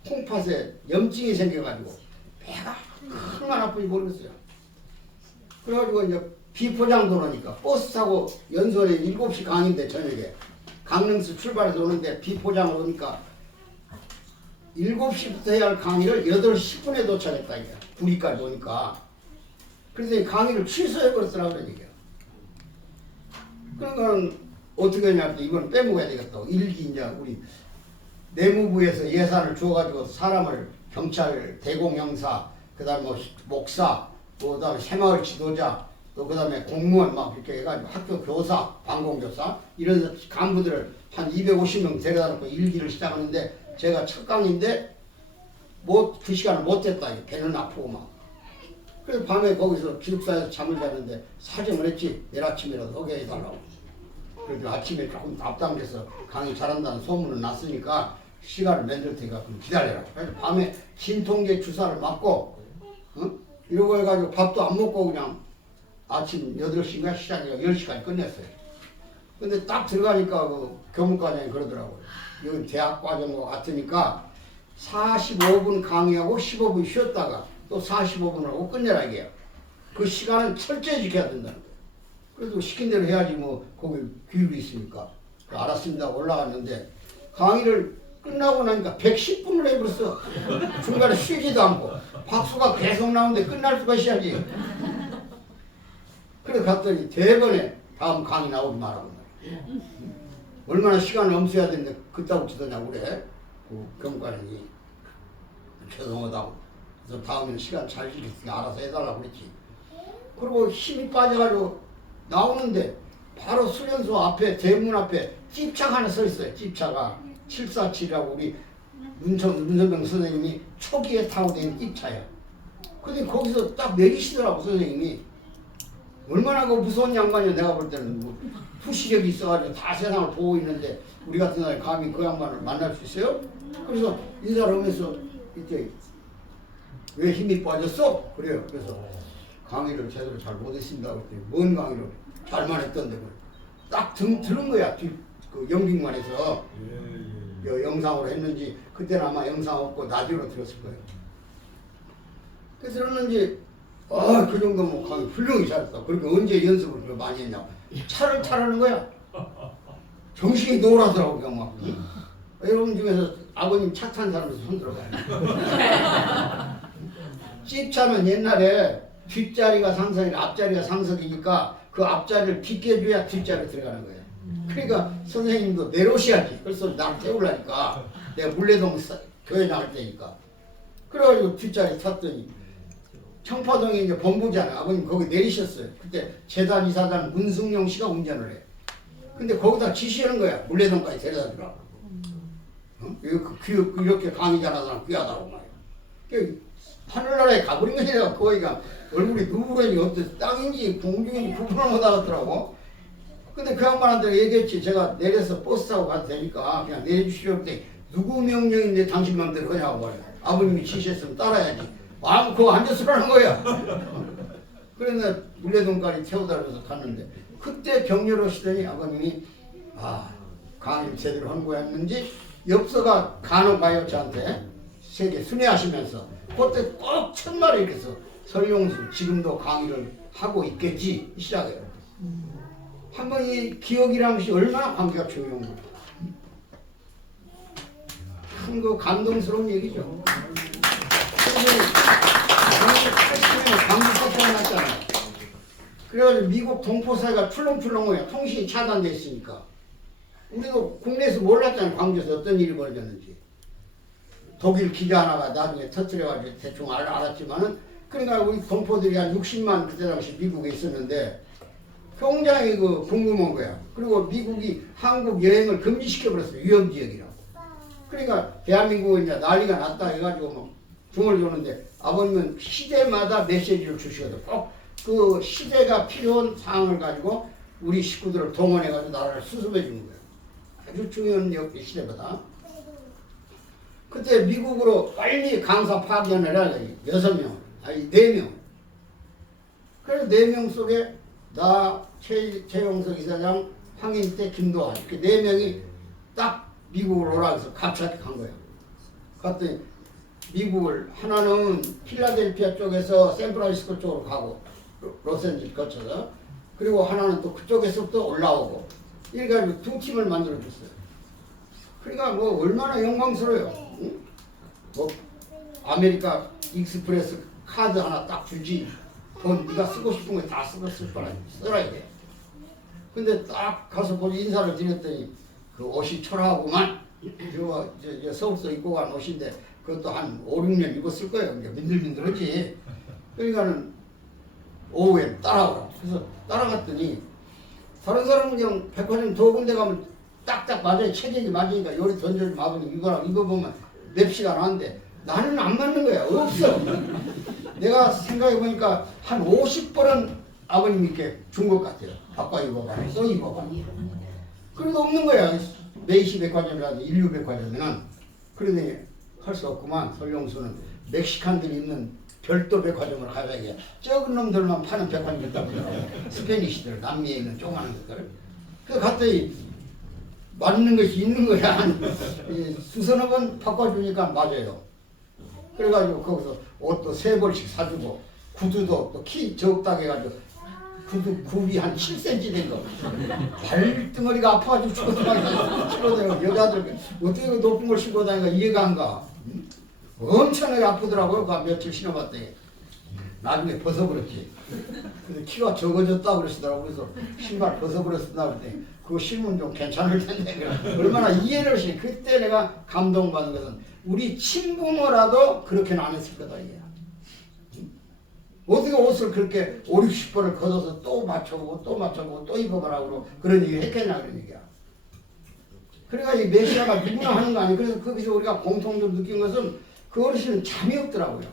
콩팥에 염증이 생겨가지고 배가 얼마나 아픈지 모르겠어요. 그래가지고 이제 비포장 도로니까 버스 타고 연수원에 7시 강인데 저녁에 강릉에서 출발해서 오는데 비포장을 오니까 7시부터 해야 할 강의를 8시 10분에 도착했다 이게 구리까지 오니까. 그래서 이 강의를 취소해버렸더라고 그런 얘기야. 그러니까 어떻게 하냐면 이건 빼먹어야 되겠다. 일기 이제 우리 내무부에서 예산을 주어가지고 사람을 경찰 대공형사, 그다음 뭐 목사, 그다음에 새마을 지도자, 또 그다음에 공무원 막 이렇게 해가지고 학교 교사, 방공교사 이런 간부들을 한 250명 데려다 놓고 일기를 시작하는데 제가 첫 강의인데 그 시간을 못 됐다. 배는 아프고 막. 그래서 밤에 거기서 기숙사에서 잠을 자는데 사정을 했지. 내일 아침이라도 오게 해달라고. 그래서 아침에 조금 답답해서 강의 잘한다는 소문은 났으니까 시간을 만들 테니까 그럼 기다려라. 그래서 밤에 진통제 주사를 맞고 이러고 해가지고 밥도 안 먹고 그냥 아침 8시인가 시작해서 10시까지 끝냈어요. 근데 딱 들어가니까 그 교문과장이 그러더라고요. 여기 대학 과정과 같으니까 45분 강의하고 15분 쉬었다가 또 45분을 하고 끝내라 이게요. 그 시간은 철저히 지켜야 된다는 거예요. 그래도 시킨 대로 해야지 뭐 거기 규율이 있으니까. 알았습니다. 올라갔는데 강의를 끝나고 나니까 110분을 해버렸어. 중간에 쉬지도 않고 박수가 계속 나오는데 끝날 수가 있어야지. 그래 갔더니 대번에 다음 강의 나오지 말라고 말이야. 얼마나 시간을 엄수해야 되는데 그따구 치더냐고 그래. 그 경관이 죄송하다고. 그래서 다음에는 시간 잘 지켰으니까 알아서 해달라고 그랬지. 그리고 힘이 빠져가지고 나오는데 바로 수련소 앞에 대문 앞에 찝차가 하나 서 있어요. 찝차가 747이라고 우리 문선병 선생님이 초기에 타고 다니는 찝차야. 근데 거기서 딱 내리시더라고 선생님이. 얼마나 그 무서운 양반이야. 내가 볼 때는 뭐 후시력이 있어가지고 다 세상을 보고 있는데 우리 같은 사람이 감히 그 양반을 만날 수 있어요? 그래서 인사를 하면서 이때 왜 힘이 빠졌어? 그래요. 그래서 강의를 제대로 잘 못했습니다. 그랬더니 뭔 강의를 잘만 했던데 딱 들은 거야. 그 영빙만에서 영상으로 했는지 그때는 아마 영상 없고 라디오로 들었을 거예요. 그래서 들었는지 그 정도면 강의 훌륭히 잘했다. 그러니까 언제 연습을 그렇게 많이 했냐고. 차를 타라는 거야. 정신이 노라더라고 그냥 막. 여러분 중에서 아버님 차 탄 사람에서 손 들어봐요. 찝차는 옛날에 뒷자리가 상석이나 앞자리가 상석이니까 그 앞자리를 비껴줘야 뒷자리로 들어가는 거예요. 그러니까 선생님도 내려오셔야지. 그래서 나를 태우려니까 내가 물레동 교회 나갈 때니까. 그래가지고 뒷자리 탔더니 청파동에 이제 본부잖아. 아버님 거기 내리셨어요. 그때 재단 이사장 문승용 씨가 운전을 해. 근데 거기다 지시하는 거야. 물레동까지 데려다 주라고. 이렇게 강의 잘하는 사람 귀하다고 말이야. 하늘나라에 가버린 거니까 거기가 얼굴이 누구인지 어떤 땅인지 공중인지 구분을 못하겠더라고. 근데 그 양반한테 얘기했지. 제가 내려서 버스 타고 가도 되니까 그냥 내려주시오. 그때 누구 명령인데 당신 맘대로 하냐고 말이야. 아버님이 지시했으면 따라야지. 그거 앉아서라는 거야. 그래서 물레동까지 태워달라서 갔는데 그때 격려를 하시더니 아버님이 강의를 제대로 한 거였는지 엽서가 간호가요 저한테 세계 순회하시면서 그때 꼭 첫날에 이래서 설용수 지금도 강의를 하고 있겠지 시작해요. 한번 이 기억이라는 것이 얼마나 관계가 중요한 거야. 큰 거 감동스러운 얘기죠. 광주 사건이 났잖아요. 그래가지고 미국 동포사회가 출렁출렁해요. 통신이 차단돼 있으니까. 우리도 국내에서 몰랐잖아요. 광주에서 어떤 일이 벌어졌는지. 독일 기자 하나가 나중에 터뜨려가지고 대충 알았지만은 그러니까 우리 동포들이 한 60만 그때 당시 미국에 있었는데 굉장히 궁금한 거야. 그리고 미국이 한국 여행을 금지시켜버렸어요. 위험지역이라고. 그러니까 대한민국은 이제 난리가 났다 해가지고 뭐 중을 주는데 아버님은 시대마다 메시지를 주시거든. 꼭 그 시대가 필요한 상황을 가지고 우리 식구들을 동원해가지고 나라를 수습해 주는 거예요. 아주 중요한 시대보다. 그때 미국으로 빨리 강사 파견을 해야 6명, 아니 4명. 그래서 4명 속에 나, 최용석 이사장, 황인태, 김도환 이렇게 4명이 딱 미국으로 오라 해서 갑자기 간 거예요. 갔더니 미국을 하나는 필라델피아 쪽에서 샌프란시스코 쪽으로 가고 로스앤젤레스 거쳐서 그리고 하나는 또 그쪽에서 또 올라오고 이렇게 가지고 2팀을 만들어 줬어요. 그러니까 뭐 얼마나 영광스러워요. 응? 뭐 아메리카 익스프레스 카드 하나 딱 주지. 돈 네가 쓰고 싶은 거 다 쓰고 쓸 거라 써야 돼. 근데 딱 가서 보지 인사를 드렸더니 그 옷이 초라하구만. 저 서울서 입고 간 옷인데 그것도 한 5, 6년 입었을 거예요. 이제 민들민들하지. 그러니까는 오후에 따라오라. 그래서 따라갔더니 다른 사람은 그냥 백화점 두 군데 가면 딱딱 맞아요. 체격이 맞으니까 요리 던져주면 아버님 이거랑 입어보면 맵시가 나는데 나는 안 맞는 거야. 없어. 내가 생각해보니까 한 50번은 아버님이 이렇게 준 것 같아요. 바꿔 입어봐. 써 입어봐. 그래도 없는 거야. 메이시 백화점이라든지 인류 백화점에는. 그러니 할 수 없구만. 설용수는 멕시칸들이 입는 별도 백화점을 가봐야 적은 놈들만 파는 백화점이 있다고 그러더라고요. 스페니시들, 남미에 있는 조그마한 것들. 그래서 갔더니 맞는 것이 있는 거야. 한 수서너 번 바꿔주니까 맞아요. 그래가지고 거기서 옷도 3벌씩 사주고 구두도 또 키 적다고 해가지고 구두 굽이 한 7cm 된 거. 발등어리가 아파가지고 신고 여자들 어떻게 높은 걸 신고 다니까 이해가 안 가. 엄청나게 아프더라고요. 그 며칠 신어봤더니 나중에 벗어버렸지. 근데 키가 적어졌다고 그러시더라고요. 그래서 신발 벗어버렸다 그랬더니 그거 신으면 좀 괜찮을 텐데. 얼마나 이해를 하시니. 그때 내가 감동받은 것은 우리 친부모라도 그렇게는 안 했을 거다. 이게. 어떻게 옷을 그렇게 5, 60번을 걷어서 또 맞춰보고 또 맞춰보고 또 입어보라고 그런 얘기를 했겠냐 그런 얘기야. 그러니까 이 메시아가 누구나 하는 거 아니에요. 그래서 거기서 우리가 공통적으로 느낀 것은 그 어르신은 잠이 없더라고요.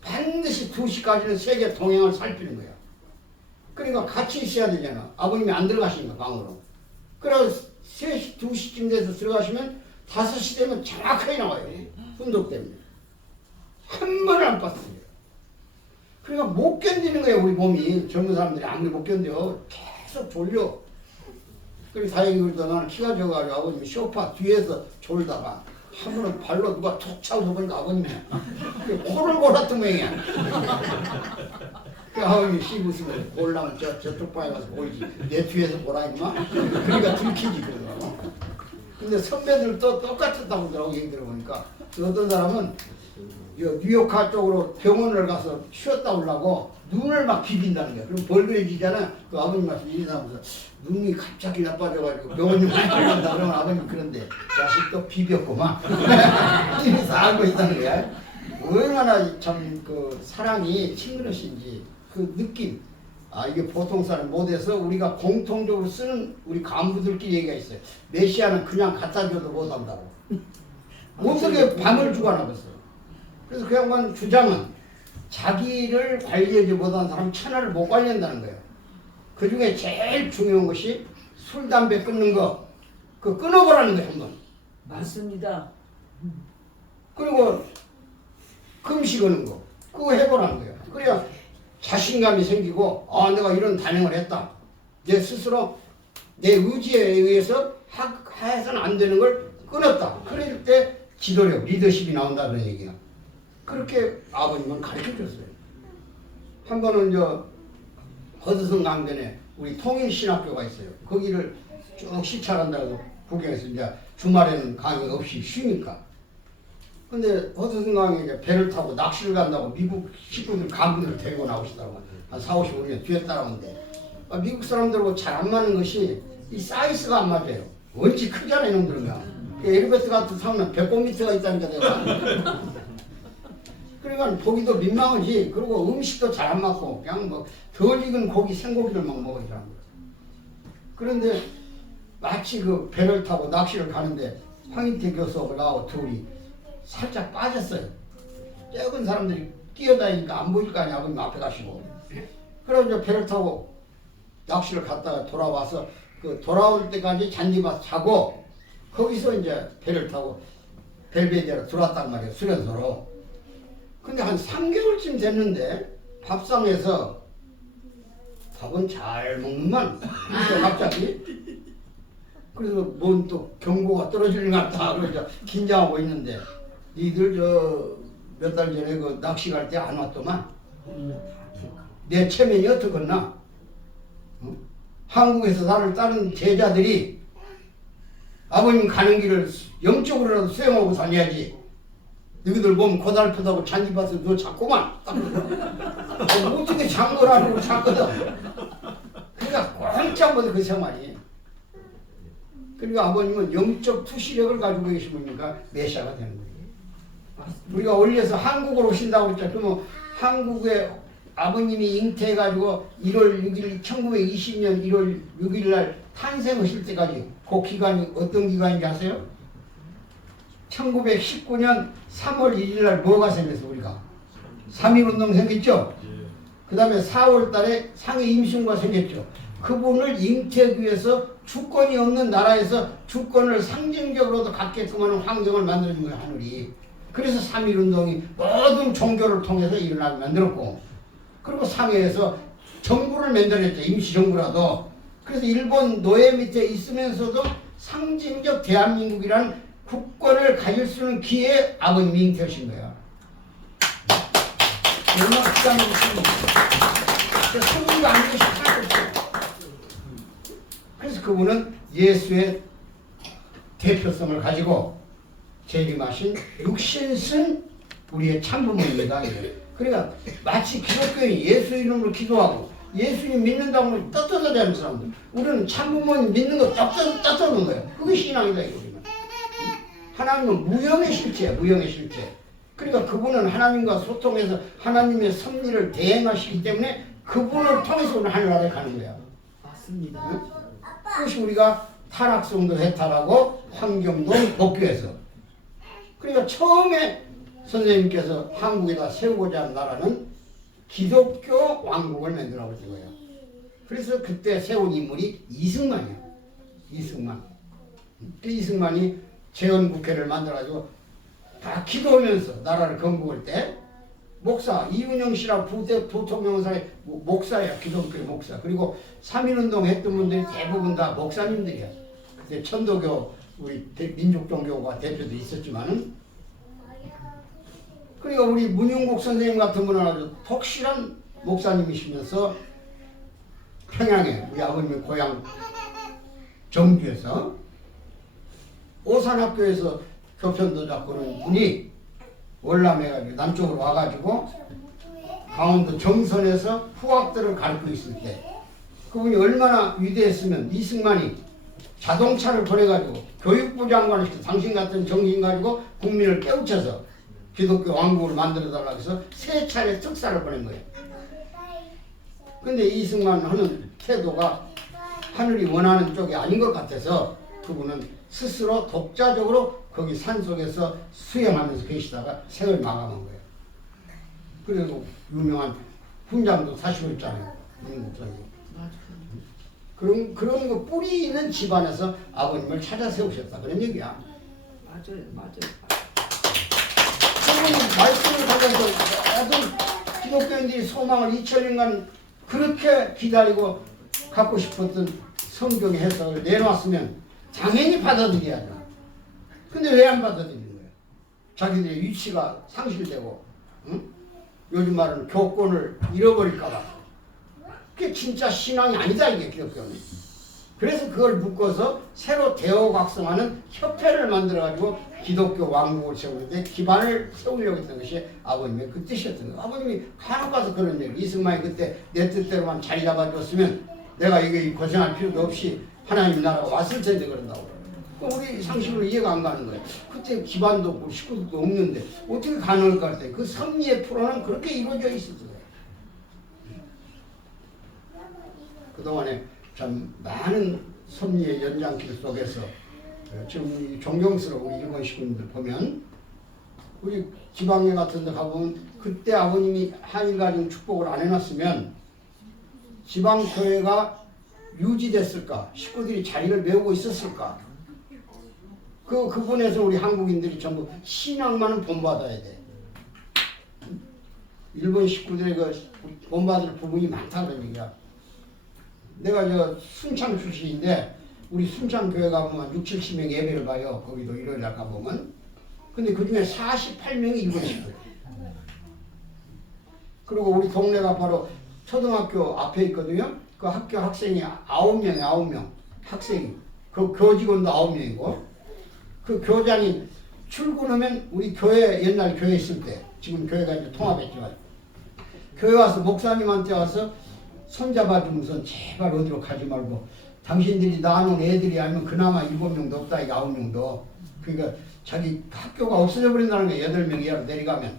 반드시 2시까지는 세계 동향을 살피는 거야. 그러니까 같이 있어야 되잖아. 아버님이 안 들어가시니까 방으로. 그래서 3시, 2시쯤 돼서 들어가시면 5시 되면 정확하게 나와요. 훈독 때문에. 한 번을 안 빴어요. 그러니까 못 견디는 거예요. 우리 몸이. 젊은 사람들이 아무리 못 견뎌. 계속 졸려. 그래서 다행히 그래도 나는 키가 적어가지고 아버님이 소파 뒤에서 졸다가 한 번은 발로 누가 툭 차고 보니까 아버님이야. 코를 골았던 모양이야. 그 아버님이 씹으시면 골라면 저쪽 방에 가서 보이지. 내 뒤에서 보라 임마. 그러니까 들키지 그러더라고. 근데 선배들도 똑같았다고 그러더라고 얘기 들어보니까. 어떤 사람은 뉴욕카 쪽으로 병원을 가서 쉬었다 오려고 눈을 막 비빈다는 거야. 그럼 벌그레지잖아. 그 아버님 말씀 인사하면서 눈이 갑자기 나빠져가지고 병원님 많이 걸린다 그러면 아버님 그런데 자식도 비볐구만. 이래서 알고 있다는 거야. 얼마나 참 그 사랑이 친근하신지 그 느낌. 아 이게 보통 사람 못해서 우리가 공통적으로 쓰는 우리 간부들끼리 얘기가 있어요. 메시아는 그냥 갖다 줘도 못한다고. 어떻게 밤을 주관하겠어요. 그래서 그 양반 주장은 자기를 관리하지 못한 사람 천하를 못 관리한다는 거예요. 그 중에 제일 중요한 것이 술, 담배 끊는 거, 그 끊어보라는 거예요, 한번. 맞습니다. 그리고 금식하는 거, 그거 해보라는 거예요. 그래야 자신감이 생기고, 아, 내가 이런 단행을 했다. 내 스스로 내 의지에 의해서 해서는 안 되는 걸 끊었다. 그럴 때 지도력, 리더십이 나온다는 얘기야. 그렇게 아버님은 가르쳐줬어요. 한 번은 허드슨 강변에 우리 통일신학교가 있어요. 거기를 쭉 시찰한다고 구경해서 이제 주말에는 강의 없이 쉬니까. 근데 허드슨 강에 이제 배를 타고 낚시를 간다고 미국 식구들 간부들을 데리고 나오시더라고요. 한 4, 50년 뒤에 따라오는데 미국 사람들하고 잘 안 맞는 것이 이 사이즈가 안 맞아요. 원체 크잖아요, 이놈들은. 엘리베이터 같은 타면 100m 있다니까 내가. 그러니까 보기도 민망하지. 그리고 음식도 잘 안 맞고 그냥 뭐 덜 익은 고기, 생고기를 막 먹으더라고요. 그런데 마치 그 배를 타고 낚시를 가는데 황인태 교수하고 나하고 둘이 살짝 빠졌어요. 적은 사람들이 뛰어다니니까 안 보일 거 아니야. 그럼 앞에 가시고. 그래서 이제 배를 타고 낚시를 갔다가 돌아와서 그 돌아올 때까지 잔디밭 자고 거기서 이제 배를 타고 벨베데로 들어왔단 말이에요. 수련소로. 근데 한 3개월쯤 됐는데 밥상에서 밥은 잘 먹는만 그래서 갑자기 그래서 뭔 또 경고가 떨어지는 것 같다 그래서 긴장하고 있는데 니들 몇 달 전에 그 낚시 갈 때 안 왔더만 내 체면이 어떻겠나? 한국에서 나를 따른 제자들이 아버님 가는 길을 영적으로라도 수행하고 다녀야지. 너희들 보면 고달프다고 잔디밭에 너 잡고만. 어떻게 장거라고 잡거든. 그러니까 꼼짝 못해 그 생활이. 그리고 아버님은 영적 투시력을 가지고 계신 분이니까 메시아가 되는 거예요. 우리가 올려서 한국으로 오신다고 했죠. 그러면 한국에 아버님이 잉태해가지고 1월 6일 1920년 1월 6일 날 탄생하실 때까지 그 기간이 어떤 기간인지 아세요? 1919년 3월 1일 날 뭐가 생겼어 우리가? 3.1운동 생겼죠? 그 다음에 4월 달에 상해 임신과 생겼죠. 그분을 잉태하기 위해서 주권이 없는 나라에서 주권을 상징적으로도 갖게끔 하는 환경을 만들어준 거예요, 하늘이. 그래서 3.1운동이 모든 종교를 통해서 일어나게 만들었고, 그리고 상해에서 정부를 만들었죠, 임시정부라도. 그래서 일본 노예 밑에 있으면서도 상징적 대한민국이라는 국권을 가질 수 있는 기회에 아버님이 잉태하신 거야. 얼마나 기가 막힙니까? 성공도 안 되시 하나도 없어요. 그래서 그분은 예수의 대표성을 가지고 재림하신 육신쓴 우리의 참부모입니다. 그러니까 마치 기독교인 예수 이름으로 기도하고 예수님 믿는다고 하면 떳떳하지 않은 사람들. 우리는 참부모님 믿는 거 떳떳한 거예요. 그게 신앙이다 이거는. 하나님은 무형의 실체야, 무형의 실체. 그러니까 그분은 하나님과 소통해서 하나님의 섭리를 대행하시기 때문에 그분을 통해서 우리는 하늘나라에 가는 거야. 맞습니다. 응? 그것이 우리가 타락성도 해탈하고 환경도 복귀해서. 그러니까 처음에 선생님께서 한국에다 세우고자 한 나라는 기독교 왕국을 만들어버린 거예요. 그래서 그때 세운 인물이 이승만이야. 이승만. 그 이승만이 재헌국회를 만들어가지고 다 기도하면서 나라를 건국할 때 목사 이윤영 씨라고 부통령사의 목사예요. 기독교 목사. 그리고 3.1운동 했던 분들이 대부분 다 목사님들이야. 그때 천도교 우리 민족종교가 대표도 있었지만은 그리고 우리 문용국 선생님 같은 분은 아주 독실한 목사님이시면서 평양에 우리 아버님의 고향 정주에서 오산학교에서 교편도 잡고 그런 분이 월남해가지고 남쪽으로 와가지고 강원도 정선에서 후학들을 가르치고 있을 때 그분이 얼마나 위대했으면 이승만이 자동차를 보내가지고 교육부 장관을 시켜 당신 같은 정신 가지고 국민을 깨우쳐서 기독교 왕국을 만들어달라고 해서 세 차례 특사를 보낸 거예요. 근데 이승만 하는 태도가 하늘이 원하는 쪽이 아닌 것 같아서 그분은 스스로 독자적으로 거기 산속에서 수행하면서 계시다가 생을 마감한 거예요. 그리고 유명한 훈장도 사시고 있잖아요. 그런 거 뿌리 있는 집안에서 아버님을 찾아 세우셨다 그런 얘기야. 맞아요. 그분 말씀을 가져서 모든 기독교인들이 소망을 2000년간 그렇게 기다리고 갖고 싶었던 성경의 해석을 내놓았으면 당연히 받아들여야죠. 근데 왜 안 받아들이는 거예요? 자기들의 위치가 상실되고, 응? 요즘 말은 교권을 잃어버릴까봐. 그게 진짜 신앙이 아니다, 이게 기독교는. 그래서 그걸 묶어서 새로 대어각성하는 협회를 만들어가지고 기독교 왕국을 세우는데 기반을 세우려고 했던 것이 아버님의 그 뜻이었던 거예요. 아버님이 간혹 가서 그런 얘기를, 이승만이 그때 내 뜻대로만 자리 잡아줬으면 내가 이게 고생할 필요도 없이 하나님 나라가 왔을 텐데 그런다고. 우리 상식으로 이해가 안 가는 거예요. 그때 기반도 없고 식구들도 없는데 어떻게 가능할까 할 때 그 섭리의 프로는 그렇게 이루어져 있었어요. 그동안에 참 많은 섭리의 연장길 속에서 지금 존경스러운 우리 일본 식구님들 보면 우리 지방에 같은 데 가보면 그때 아버님이 한일가정 축복을 안 해놨으면 지방교회가 유지됐을까? 식구들이 자리를 메우고 있었을까? 그분에서 우리 한국인들이 전부 신앙만은 본받아야 돼. 일본 식구들의 그 본받을 부분이 많다 그런 얘기야. 내가 저 순창 출신인데 우리 순창 교회 가보면 6, 70명 예배를 봐요. 거기도 일요일 날 가보면. 근데 그 중에 48명이 일본 식구예요. 그리고 우리 동네가 바로 초등학교 앞에 있거든요. 그 학교 학생이 9명 학생이. 그 교직원도 9명이고 그 교장이 출근하면 우리 교회 옛날 교회 있을 때 지금 교회가 이제 통합했지만 교회 와서 목사님한테 와서 손잡아주면서 제발 어디로 가지 말고 당신들이 낳아놓은 애들이 아니면 그나마 7명도 없다 이게 9명도 그러니까 자기 학교가 없어져 버린다는 거예요. 8명 이하로 내려가면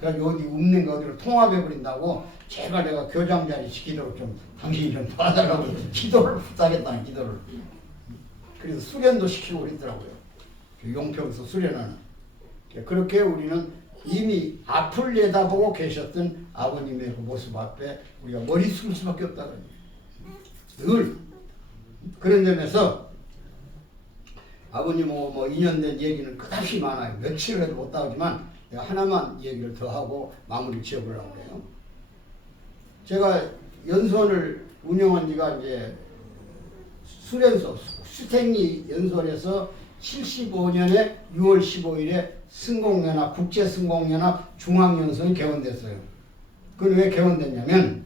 그래가지고 어디 없는 거 어디로 통합해 버린다고 제발 내가 교장 자리 지키도록 좀 당신이 좀 도와달라고 기도를 부탁했다는 기도를 그래서 수련도 시키고 그랬더라고요. 용평에서 수련하는 그렇게 우리는 이미 앞을 내다보고 계셨던 아버님의 그 모습 앞에 우리가 머리 숙일 수밖에 없다는 늘 그런 점에서 아버님하고 뭐 인연된 얘기는 끝없이 많아요. 며칠을 해도 못 나오지만 내가 하나만 얘기를 더 하고 마무리 지어보려고 해요. 제가 연수원을 운영한 지가 이제 수련소 수택리 연수원에서 75년에 6월 15일에 승공연합 국제승공연합 중앙연수원이 개원됐어요. 그건 왜 개원됐냐면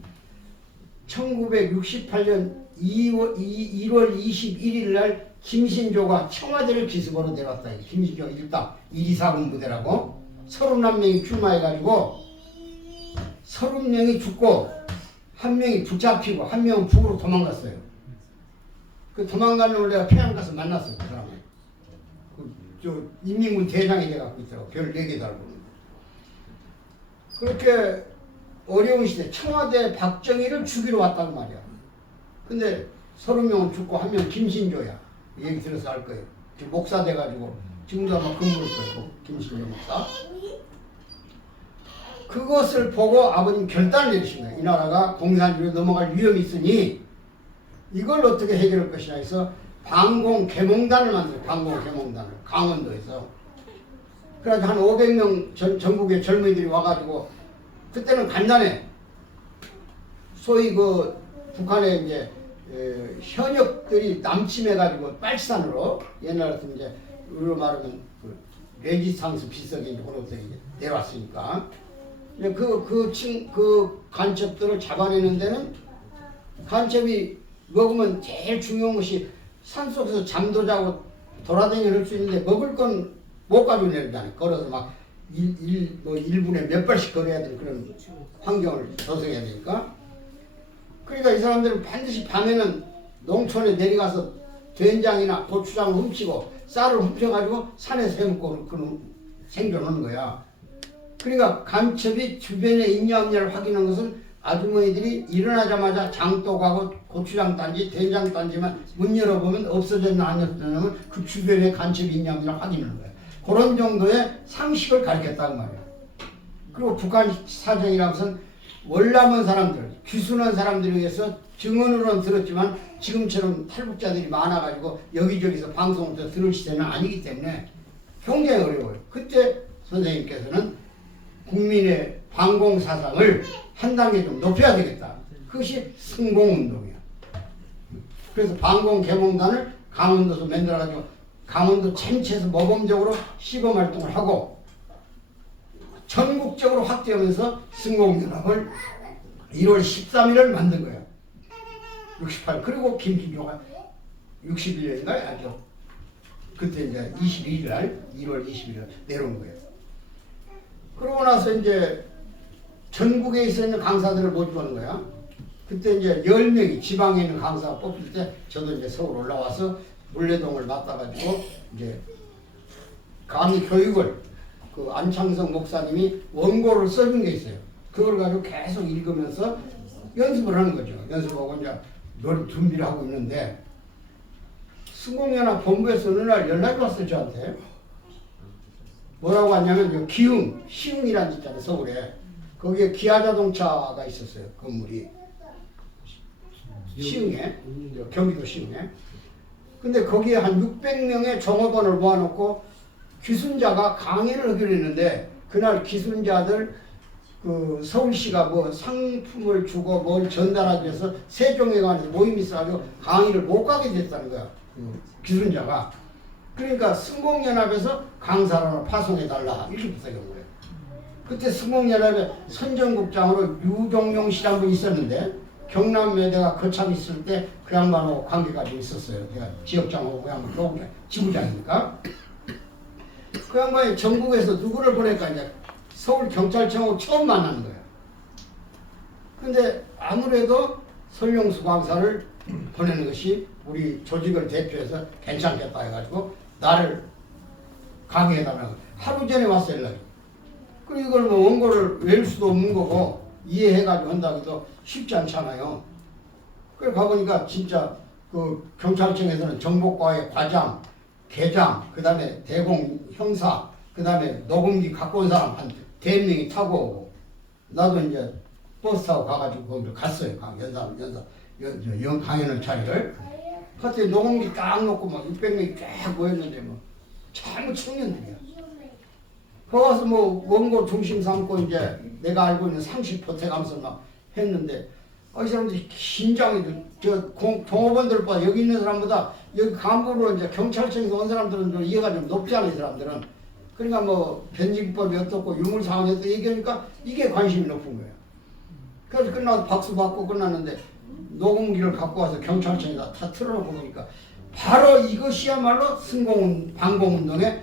1968년 1월 21일 날 김신조가 청와대를 기습으로 내려왔다. 김신조 일당 124군 부대라고 31명이 출마해가지고 30명이 죽고 1명이 붙잡히고 1명은 북으로 도망갔어요. 그 도망가는 걸 내가 평양 가서 만났어요. 그 사람을. 저 인민군 대장이 돼갖고 있더라고. 별 4개 달고. 그렇게 어려운 시대 청와대 박정희를 죽이러 왔단 말이야. 근데 30명은 죽고 1명 김신조야. 얘기 들어서 알 거예요. 목사 돼가지고 지금도 아마 근무할 거예요. 김신조 목사. 그것을 보고 아버님 결단을 내리신 거예요. 이 나라가 공산주의로 넘어갈 위험이 있으니 이걸 어떻게 해결할 것이냐 해서 방공개몽단을 만들어요. 방공개몽단을 강원도에서. 그래가지고 한 500명 전국의 젊은이들이 와가지고 그때는 간단해. 소위 그 북한의 이제 현역들이 남침해가지고 빨치산으로 옛날 같은 이제 우리로 말하면 그 레지스탕스 비석이 이제 그렇게 내려왔으니까 그 간첩들을 잡아내는 데는 간첩이 먹으면 제일 중요한 것이 산속에서 잠도 자고 돌아다니는 할 수 있는데 먹을 건 못 가지고 내리잖아요. 걸어서 막 뭐 1분에 몇 발씩 걸어야 되는 그런 환경을 조성해야 되니까. 그러니까 이 사람들은 반드시 밤에는 농촌에 내려가서 된장이나 고추장을 훔치고 쌀을 훔쳐가지고 산에 세먹고 그런 생존하는 거야. 그러니까 간첩이 주변에 있냐 없냐를 확인하는 것은 아주머니들이 일어나자마자 장독 가고 고추장 단지 된장 단지만 문 열어보면 없어졌나 안 없어졌나 그 주변에 간첩이 있냐 없냐 확인하는 거야. 그런 정도의 상식을 가르쳤다는 말이야. 그리고 북한 사정이라는 것은 월남은 사람들, 귀순한 사람들에 의해서 증언으로는 들었지만 지금처럼 탈북자들이 많아가지고 여기저기서 방송부터 들을 시대는 아니기 때문에 굉장히 어려워요. 그때 선생님께서는 국민의 반공 사상을 한 단계 좀 높여야 되겠다. 그것이 승공운동이야. 그래서 반공 개몽단을 강원도에서 만들어가지고 강원도 전체에서 모범적으로 시범 활동을 하고 전국적으로 확대하면서 승공연합을 1월 13일을 만든 거예요. 68. 그리고 김진조가 61년인가요? 아니죠. 그때 이제 21일 날 2월 21일 내려온 거예요. 그러고 나서 이제 전국에 있는 강사들을 모집하는 거야. 그때 이제 10명이 지방에 있는 강사가 뽑힐 때 저도 이제 서울 올라와서 물레동을 맡아가지고 이제 강의 교육을 그 안창성 목사님이 원고를 써준 게 있어요. 그걸 가지고 계속 읽으면서 연습을 하는 거죠. 연습하고 이제 노래 준비를 하고 있는데 수공연합 본부에서 어느 날 연락이 왔어요, 저한테. 뭐라고 하냐면 기흥, 시흥이라는 데 있잖아요, 서울에. 거기에 기아자동차가 있었어요, 건물이. 시흥에, 경기도 시흥에. 근데 거기에 한 600명의 종업원을 모아놓고 귀순자가 강의를 하기로 했는데 그날 귀순자들 그 서울시가 뭐 상품을 주고 뭘 전달하기 위해서 세종에 관해서 모임이 있어가지고 강의를 못 가게 됐다는 거야. 귀순자가. 그러니까 승공연합에서 강사를 하나 파송해달라 이렇게 부탁한 거예요. 그때 승공연합의 선정국장으로 유종용 씨란 분이 있었는데 경남에 내가 거참 있을 때 그 양반하고 관계가 좀 있었어요. 내가 지역장하고 그 양반 교육장, 지부장이니까. 그 양반이 전국에서 누구를 보낼까 이제 서울경찰청하고 처음 만나는 거예요. 근데 아무래도 설용수 강사를 보내는 것이 우리 조직을 대표해서 괜찮겠다 해가지고 나를 강의해달라고 하루 전에 왔어요, 연락이. 그리고 이걸 뭐 원고를 외울 수도 없는 거고 이해해가지고 한다고 해도 쉽지 않잖아요. 그래 가보니까 진짜 그 경찰청에서는 정보과의 과장, 계장, 그 다음에 대공 형사, 그 다음에 녹음기 갖고 온 사람 한 4명이 타고 오고 나도 이제 버스 타고 가가지고 거기를 갔어요. 강연을 차리를. 그때 녹음기 딱 놓고 막 600명이 쫙 모였는데 뭐 잘못 청년들이야. 거기 가서 뭐 원고 중심 삼고 이제 내가 알고 있는 상식 보태가면서 막 했는데 이 사람들이 긴장이 종업원들보다 여기 있는 사람보다 여기 간부로 이제 경찰청에서 온 사람들은 좀 이해가 좀 높잖아요, 이 사람들은. 그러니까 뭐 변칙법이 어떻고 유물상황이 어떻고 얘기하니까 이게 관심이 높은 거예요. 그래서 끝나서 박수 받고 끝났는데 녹음기를 갖고 와서 경찰청에다 다 틀어놓고 보니까 바로 이것이야말로 반공운동의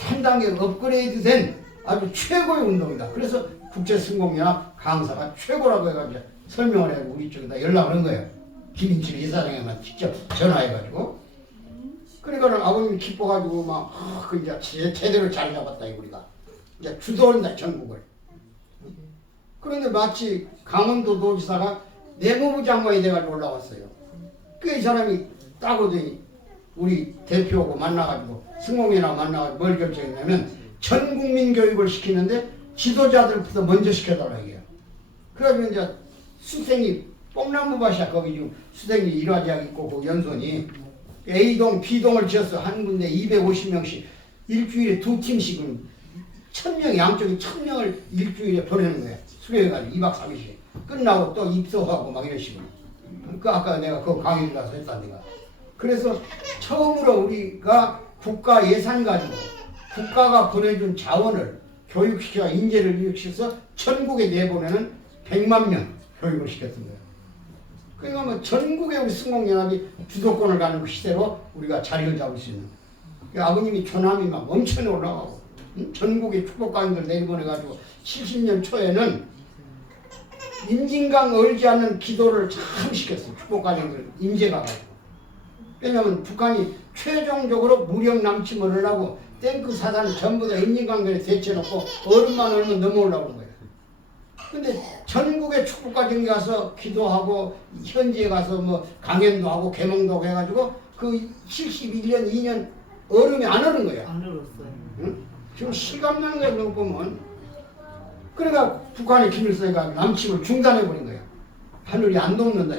한 단계 업그레이드 된 아주 최고의 운동이다. 그래서 국제승공연합 강사가 최고라고 해가지고 설명을 해가지고 우리 쪽에다 연락을 한 거예요. 김인철 이사장에만 직접 전화해가지고. 그러니까는 아버님이 기뻐가지고 막, 그 이제 제대로 잘 잡았다, 우리가. 이제 주도한다, 전국을. 그런데 마치 강원도 도지사가 내무부 장관이 돼가지고 올라왔어요. 그 이 사람이 따고더니 우리 대표하고 만나가지고 승공연합 만나가지고 뭘 결정했냐면 전 국민 교육을 시키는데 지도자들부터 먼저 시켜달라 이게요. 그러면 이제 수생이 뽕나무밭이야. 거기 지금 수생이 일화지역 있고 그 연손이 A동, B동을 지었어. 한 군데 250명씩 일주일에 2팀씩은 1000명, 양쪽에 1000명을 일주일에 보내는 거야. 수료해가지고 2박 3일씩 끝나고 또 입소하고 막 이런 식으로. 그 아까 내가 그 강의를 가서 했다 내가. 그래서 처음으로 우리가 국가 예산 가지고 국가가 보내준 자원을 교육시켜 인재를 교육시켜서 전국에 내보내는 100만 명 교육을 시켰던 거예요. 그러니까 뭐 전국에 우리 승공연합이 주도권을 가는 그 시대로 우리가 자리를 잡을 수 있는. 아버님이 조남이 막 엄청 올라가고 전국의 축복강인들 내보내가지고 70년 초에는 임진강 얼지 않는 기도를 참 시켰어요. 축복강인들 임재가 가지고. 왜냐하면 북한이 최종적으로 무력 남침을 하려고 탱크 사단을 전부 다 임진강변에 대체해놓고 얼음만 얼면 넘어오려고 하는 거예요. 근데 전국의 축복가정에 가서 기도하고 현지에 가서 뭐 강연도 하고 개몽도 하고 해가지고 그 71년 2년 얼음이 안 오는 거야. 안 얼었어요. 응? 지금 실감나는 거야 그거 보면. 그러니까 북한의 김일성이가 남침을 중단해버린 거야. 하늘이 안 돕는다.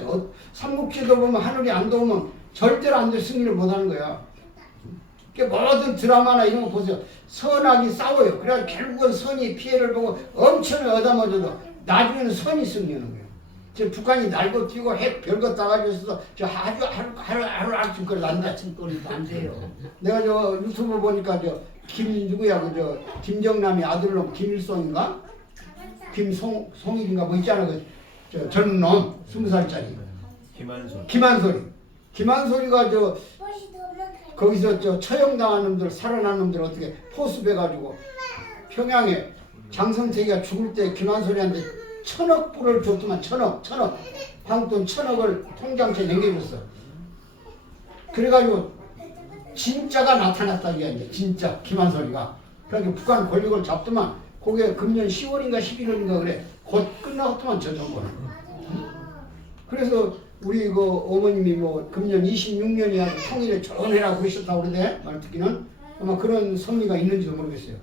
삼국지도 보면 하늘이 안 도우면 절대로 안 될 승리를 못하는 거야. 그러니까 모든 드라마나 이런 거 보세요. 선악이 싸워요. 그래서 결국은 선이 피해를 보고 엄청 얻어맞아도 나중에는 선이 승리하는 거예요. 지금 북한이 날고 뛰고 핵 별것 다 가지고 있어서 저 아주 하루 아침거리 난다. 아침거리도 안 돼요. 내가 저 유튜브 보니까 저 누구야 그 김정남이 아들놈 김일성인가 김송일인가 뭐 있잖아 저 젊은 놈 20살짜리 김한솔이가 저 거기서 저 처형당한 놈들 살아난 놈들 어떻게 포섭해가지고 평양에 장성택이가 죽을 때 김한솔이한테 1,000억 불을 줬더만 1,000억 한돈 1,000억을 통장채 남겨줬어. 그래가지고 진짜가 나타났다 이게 진짜 김한솔이가. 그러니까 북한 권력을 잡더만 그게 금년 10월인가 11월인가 그래 곧 끝나고더만 저 정권은. 그래서 우리 그 어머님이 뭐 금년 26년이야 통일에 전해라고 그러셨다고 그러대 말 듣기는 아마 그런 섭리가 있는지도 모르겠어요.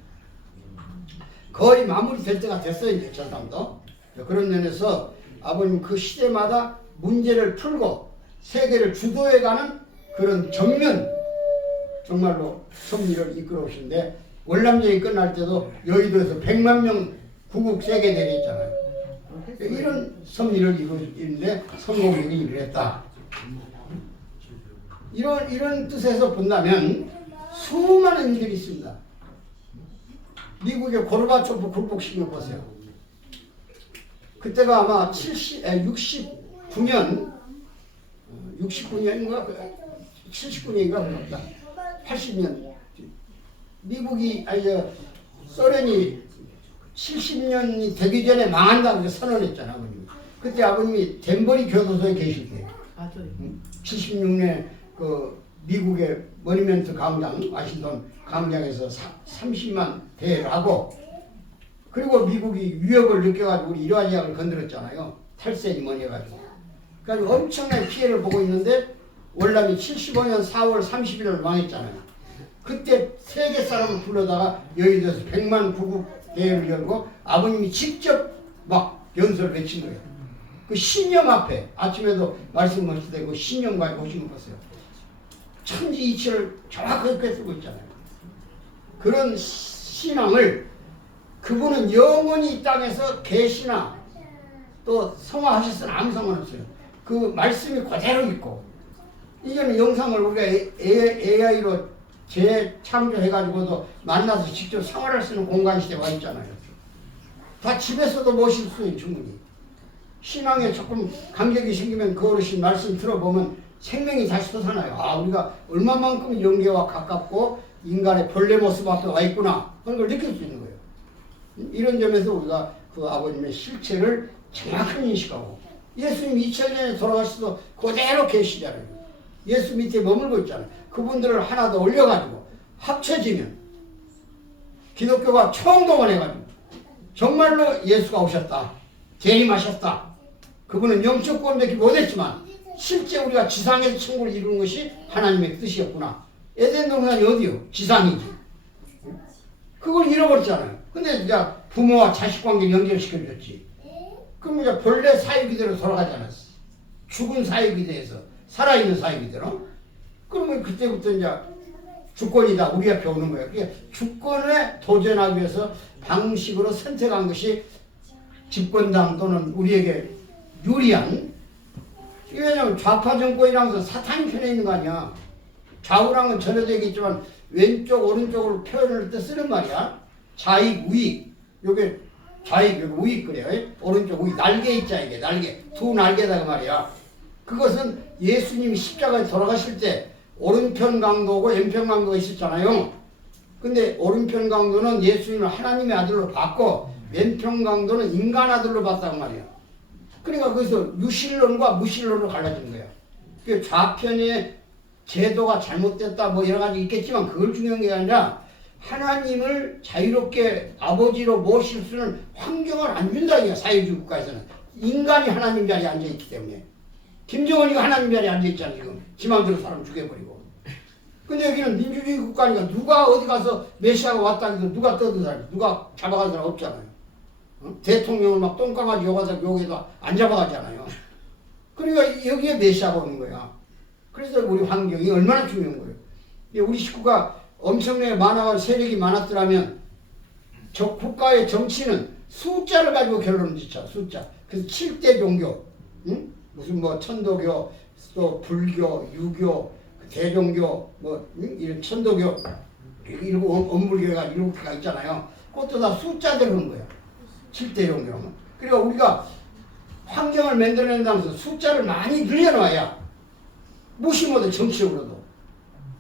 거의 마무리될 때가 됐어요 이제 전당도. 그런 면에서 아버님 그 시대마다 문제를 풀고 세계를 주도해가는 그런 정면 정말로 섭리를 이끌어 오시는데 월남전이 끝날 때도 여의도에서 100만 명 구국 세계대회 했잖아요. 이런 섭리를 이루는데 성공적인 일을 했다. 이런 뜻에서 본다면 수많은 일들이 있습니다. 미국의 고르바초프 굴복시켜 보세요. 그때가 아마 69년인가 79년인가 그렇다. 80년 미국이 소련이 70년이 되기 전에 망한다고 선언했잖아 아버님이. 그때 아버님이 덴버리 교도소에 계실 때예요. 맞아요. 76년에 그 미국의 머니먼트 광장 와싱턴 광장에서 30만 대회를 하고 그리고 미국이 위협을 느껴가지고 우리 이라리아를 건드렸잖아요. 탈세니 뭐니 해가지고. 그러니까 엄청난 피해를 보고 있는데 월남이 75년 4월 30일을 망했잖아요. 그때 세계 사람을 불러다가 여의도에서 100만 구국 대회를 열고 아버님이 직접 막 연설을 외친 거예요. 그 신념 앞에 아침에도 말씀하실 그 신념까지 보시는 거 보세요. 천지이치를 정확하게 쓰고 있잖아요. 그런 신앙을 그분은 영원히 이 땅에서 계시나 또 성화하셨으나 아무 상관없어요. 그 말씀이 그대로 있고 이제는 영상을 우리가 AI로 재창조해가지고도 만나서 직접 생활할 수 있는 공간 시대에 와 있잖아요. 다 집에서도 모실 수 있는 충분히. 신앙에 조금 감격이 생기면 그 어르신 말씀 들어보면 생명이 다시 솟아나요. 아, 우리가 얼마만큼 영계와 가깝고 인간의 본래 모습 앞에 와 있구나 그런 걸 느낄 수 있는 거예요. 이런 점에서 우리가 그 아버님의 실체를 정확히 인식하고 예수님 2000년에 돌아가셔도 그대로 계시잖아요. 예수 밑에 머물고 있잖아요. 그분들을 하나 더 올려가지고 합쳐지면 기독교가 총동원해가지고 정말로 예수가 오셨다. 재림하셨다. 그분은 영적 구원밖에 못했지만 실제 우리가 지상에서 천국을 이루는 것이 하나님의 뜻이었구나. 에덴 동산이 어디요? 지상이지. 그걸 잃어버렸잖아요. 근데 이제 부모와 자식 관계를 연결시켜줬지. 그럼 이제 본래 사유기대로 돌아가지 않았어. 죽은 사유기대에서 살아있는 사유기대로. 그러면 그때부터 이제 주권이다. 우리 앞에 오는 거예요. 그러니까 주권에 도전하기 위해서 방식으로 선택한 것이 집권당 또는 우리에게 유리한. 왜냐하면 좌파 정권이라면서 사탄이 편에 있는 거 아니야. 좌우랑은 전에도 얘기했지만 왼쪽 오른쪽으로 표현을 때 쓰는 말이야. 좌익 우익. 요게 좌익 요게 우익 그래요. 오른쪽 우익 날개 있자 이게 날개 두 날개다가 말이야. 그것은 예수님이 십자가에 돌아가실 때 오른편 강도고 왼편 강도가 있었잖아요. 근데 오른편 강도는 예수님을 하나님의 아들로 봤고 왼편 강도는 인간 아들로 봤단 말이야. 그러니까 거기서 유실론과 무실론으로 갈라진 거야. 그 좌편의 제도가 잘못됐다 뭐 여러 가지 있겠지만 그걸 중요한 게 아니라 하나님을 자유롭게 아버지로 모실 수는 환경을 안 준다 이거야. 사회주의 국가에서는 인간이 하나님 자리에 앉아있기 때문에. 김정은이가 하나님 자리에 앉아있잖아 지금. 지 마음대로 사람 죽여버리고. 근데 여기는 민주주의 국가니까 누가 어디 가서 메시아가 왔다 해서 누가 떠드다니 누가 잡아간 사람 없잖아요. 어? 대통령을 막 똥강아지 욕해도 안 잡아가잖아요. 그러니까 여기에 메시아가 오는 거야. 그래서 우리 환경이 얼마나 중요한 거예요. 우리 식구가 엄청나게 많아가 세력이 많았더라면 저 국가의 정치는 숫자를 가지고 결론을 짓자. 숫자. 그래서 7대 종교, 응? 무슨 뭐 천도교, 또 불교, 유교, 대종교, 뭐 응? 이런 천도교, 엄불교가 7개가 있잖아요. 그것도 다 숫자대로 하는 거야. 7대 종교는. 그러니까 우리가 환경을 만들어낸다면서 숫자를 많이 늘려놔야 무시 못해 정치적으로도.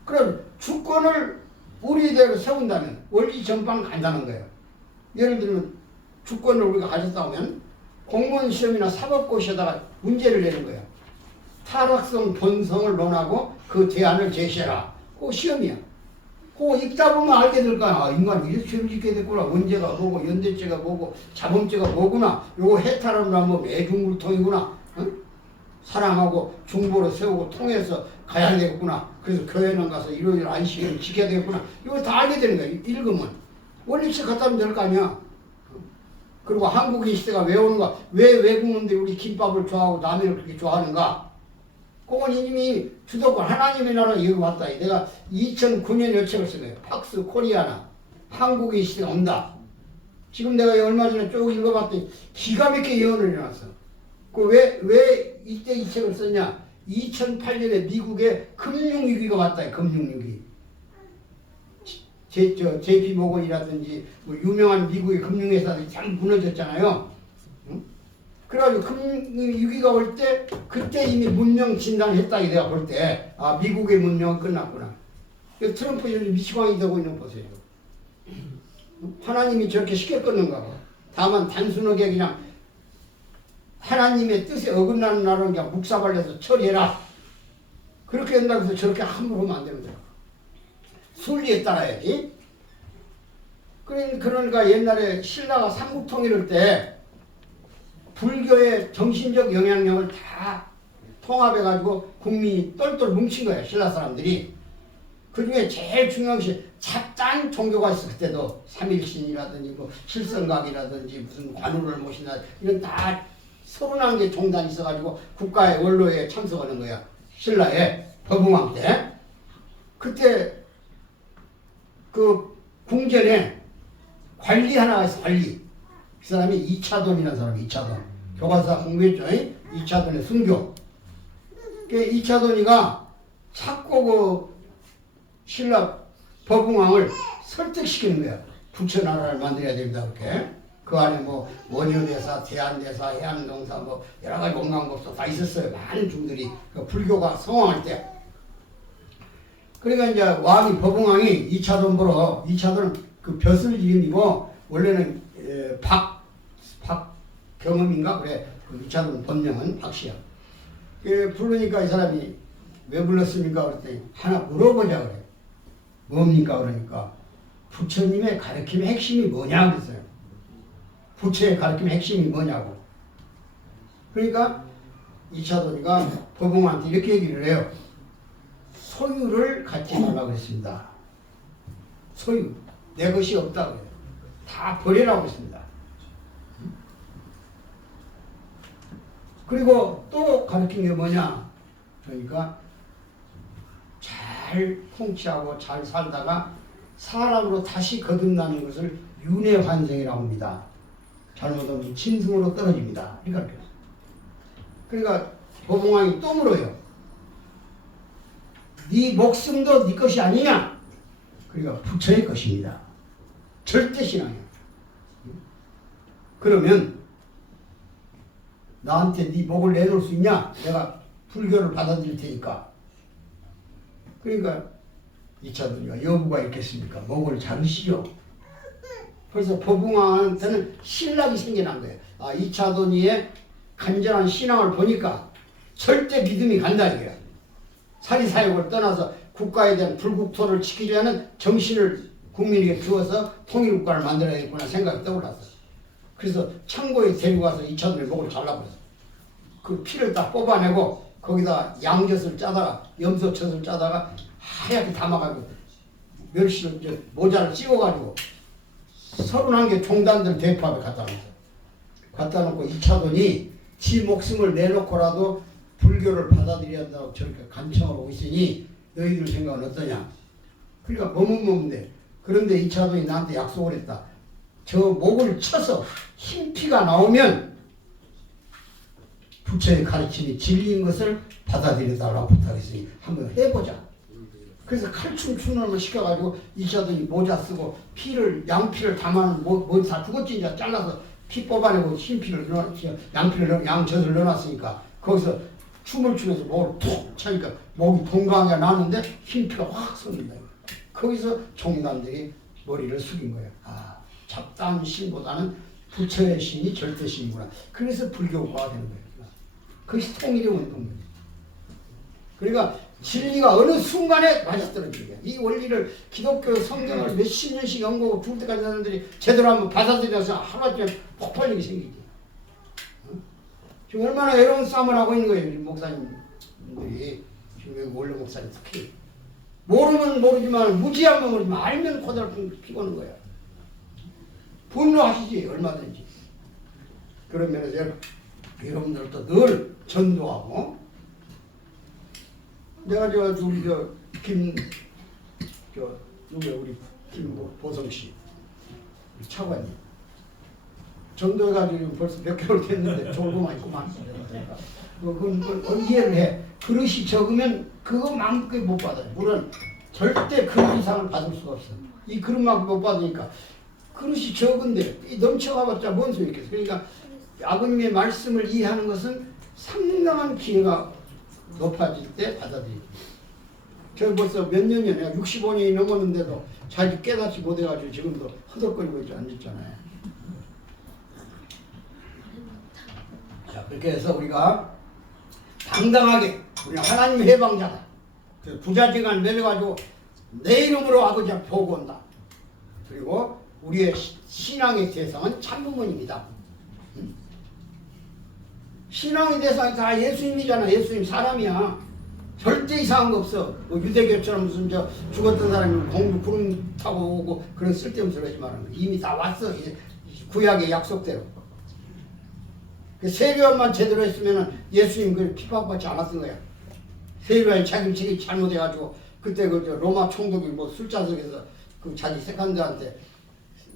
그럼 주권을 우리대로 세운다면 원리 전반 간다는 거예요. 예를 들면 주권을 우리가 가졌다 하면 공무원 시험이나 사법고시에다가 문제를 내는 거예요. 타락성 본성을 논하고 그 대안을 제시해라. 그거 시험이야. 그거 읽다 보면 알게 될 거야. 아, 인간이 이렇게 죄를 짓게 됐구나. 원죄가 뭐고 연대죄가 뭐고 자범죄가 뭐구나. 요거 해탈하면 뭐 매중물통이구나. 응? 사랑하고 중보로 세우고 통해서 가야 되겠구나. 그래서 교회는 가서 일요일 안식일을 지켜야 되겠구나. 이거 다 알게 되는 거야. 읽으면. 원리책 갖다 하면 될 거 아니야. 그리고 한국인 시대가 왜 오는가? 왜 외국인들이 우리 김밥을 좋아하고 라면을 그렇게 좋아하는가? 그건 이미 주도권 하나님의 나라 여기 왔다. 내가 2009년 요 책을 쓴 거예요. 팍스 코리아나 한국인 시대가 온다. 지금 내가 얼마 전에 쭉 읽어봤더니 기가 막히게 예언을 해놨어. 왜 이때 이 책을 썼냐? 2008년에 미국에 금융위기가 왔다. 금융위기. JP 모건이라든지 뭐 유명한 미국의 금융회사들이 참 무너졌잖아요. 응? 그래가지고 금융위기가 올 때 그때 이미 문명 진단을 했다. 내가 볼 때 아 미국의 문명은 끝났구나. 트럼프 요즘 미치광이 되고 있는 거 보세요. 하나님이 저렇게 쉽게 끊는가 봐. 다만 단순하게 그냥 하나님의 뜻에 어긋나는 날은 그냥 묵사발려서 처리해라. 그렇게 한다고 해서 저렇게 함부로 하면 안 되는 거야. 순리에 따라야지. 그러니까 옛날에 신라가 삼국통일할 때 불교의 정신적 영향력을 다 통합해가지고 국민이 똘똘 뭉친 거야. 신라 사람들이. 그 중에 제일 중요한 것이 잡다한 종교가 있어. 그때도 삼일신이라든지 뭐 실성각이라든지 무슨 관우를 모신다 이런 다 31개 종단이 있어가지고 국가의 원로에 참석하는 거야. 신라의 법흥왕 때. 그때 그 궁전에 관리 하나가 있어. 관리. 그 사람이 이차돈이라는 사람이 이차돈. 교과서 공부했죠. 이차돈의 순교. 그 이차돈이가 자꾸 그 신라 법흥왕을 설득시키는 거야. 부처나라를 만들어야 됩니다. 그렇게. 그 안에 뭐 원효대사, 대한대사, 해안동사 뭐 여러 가지 온갖법도 다 있었어요. 많은 중들이 그 불교가 성황할 때. 그러니까 이제 왕이 법흥왕이 이차돈 보러 이차돈은 그 벼슬 이름이고 원래는 박경음인가 그래. 그 이차돈 본명은 박씨야. 부르니까 이 사람이 왜 불렀습니까? 그랬더니 하나 물어보자 그래. 뭡니까? 그러니까 부처님의 가르침의 핵심이 뭐냐 그랬어요. 부처의 가르침의 핵심이 뭐냐고. 그러니까 이차돈이가 법흥왕한테 이렇게 얘기를 해요. 소유를 갖지 말라고 그랬습니다. 소유. 내 것이 없다고 그래요. 다 버리라고 했습니다. 그리고 또 가르친 게 뭐냐? 그러니까 잘 통치하고 잘 살다가 사람으로 다시 거듭나는 것을 윤회환생이라고 합니다. 잘못하면 짐승으로 떨어집니다. 그러니까 법흥왕이 또 물어요. 네 목숨도 네 것이 아니냐? 그러니까 부처의 것입니다. 절대 신앙이야. 그러면 나한테 네 목을 내놓을 수 있냐? 내가 불교를 받아들일 테니까. 그러니까 이차돈이가 여부가 있겠습니까? 목을 자르시죠. 그래서 법웅왕한테는 신락이 생겨난 거예요. 아, 이차돈이의 간절한 신앙을 보니까 절대 믿음이 간다 이거야. 사리사욕을 떠나서 국가에 대한 불국토를 지키려는 정신을 국민에게 주어서 통일국가를 만들어야겠구나 생각이 떠올랐어. 그래서 창고에 데리고 가서 이차돈의 목을 잘라버렸어. 그 피를 딱 뽑아내고 거기다 양젓을 짜다가 염소젓을 짜다가 하얗게 담아가지고 멸치를 이제 모자를 찍어가지고 31개 종단들 대포 앞에 갖다 놓고 이차돈이 지 목숨을 내놓고라도 불교를 받아들여야 한다고 저렇게 간청을 하고 있으니 너희들 생각은 어떠냐? 그러니까 머뭇머뭇해. 그런데 이차돈이 나한테 약속을 했다. 저 목을 쳐서 흰피가 나오면 부처의 가르침이 진리인 것을 받아들여달라고 부탁했으니 한번 해보자. 그래서 칼춤 추는 놈을 시켜가지고 이차돈이 모자 쓰고 피를 양피를 담아는 뭐 다 죽었지 이제 잘라서 피 뽑아내고 흰피를 양피를 양젖을 넣어놨으니까 거기서 춤을 추면서 목을 툭 차니까 목이 동강이 나는데 흰피가 확 솟는다. 거기서 종단들이 머리를 숙인 거예요. 아, 잡다한 신보다는 부처의 신이 절대신이구나. 그래서 불교화가 되는 거예요. 그것이 통일의 운동이에요. 그러니까 진리가 어느 순간에 맞아떨어지는 거예요. 이 원리를 기독교 성경을 몇십 년씩 연구하고 죽을 때까지 사람들이 제대로 한번 받아들여서 하루아침에 폭발력이 생기지. 지금 얼마나 외로운 싸움을 하고 있는 거예요. 우리 목사님들이. 지금 여기 원로 목사님 특히. 모르면 모르지만 무지하면 모르지만 알면 고달픈 피고는 거야. 분노하시지 얼마든지. 그런 면에서 여러분들도 늘 전도하고 내가 우리 우리 김보성 씨 우리 차관님 전도해가지고 벌써 몇 개월 됐는데 졸고만 있구만. 그건 이해를 해. 그릇이 적으면 그것만큼 못 받아요. 물론 절대 그릇 이상을 받을 수가 없어. 이 그릇만큼 못 받으니까 그릇이 적은데 넘쳐가봤자 뭔 소리 있겠어. 그러니까 아버님의 말씀을 이해하는 것은 상당한 기회가 높아질 때 받아들이죠. 저 벌써 몇 년이야. 내가 65년이 넘었는데도 자기 깨닫지 못해가지고 지금도 허덕거리고 있지 않았잖아요. 자, 그렇게 해서 우리가 당당하게 우리 하나님의 해방자다. 부자지간 내려가지고 내 이름으로 아버지 앞에 보고 온다. 그리고 우리의 신앙의 대상은 참부모입니다. 신앙의 대상이 다 예수님이잖아. 예수님 사람이야. 절대 이상한 거 없어. 뭐 유대교처럼 무슨 죽었던 사람이 공주 구름 타고 오고 그런 쓸데없는 소리 하지 말라는 거야. 이미 다 왔어. 구약의 약속대로. 세례요한만 제대로 했으면 예수님 그 핍박받지 않았던 거야. 세례요한이 자기 잘못해가지고 그때 그 로마 총독이 뭐 술자석에서 그 자기 세컨드한테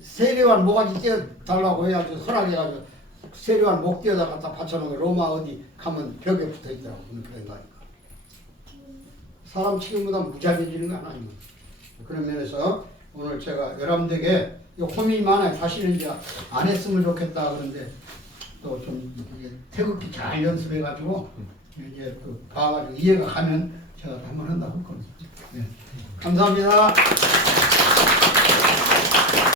세례요한 모가지 떼어달라고 해가지고 허락해가지고 세례요한 목 떼어다 갖다 받쳐놓은 거 로마 어디 가면 벽에 붙어있더라고. 그런 거 아닌가. 사람 치기보다 무지하게지는 건 아니고. 그런 면에서 오늘 제가 여러분들에게 고민이 많아요. 사실은 이제 안 했으면 좋겠다 그런데 또 좀 태극기 잘 연습해가지고 이제 그 봐가지고 이해가 가면 제가 한번 한다고 할 겁니다. 네. 감사합니다.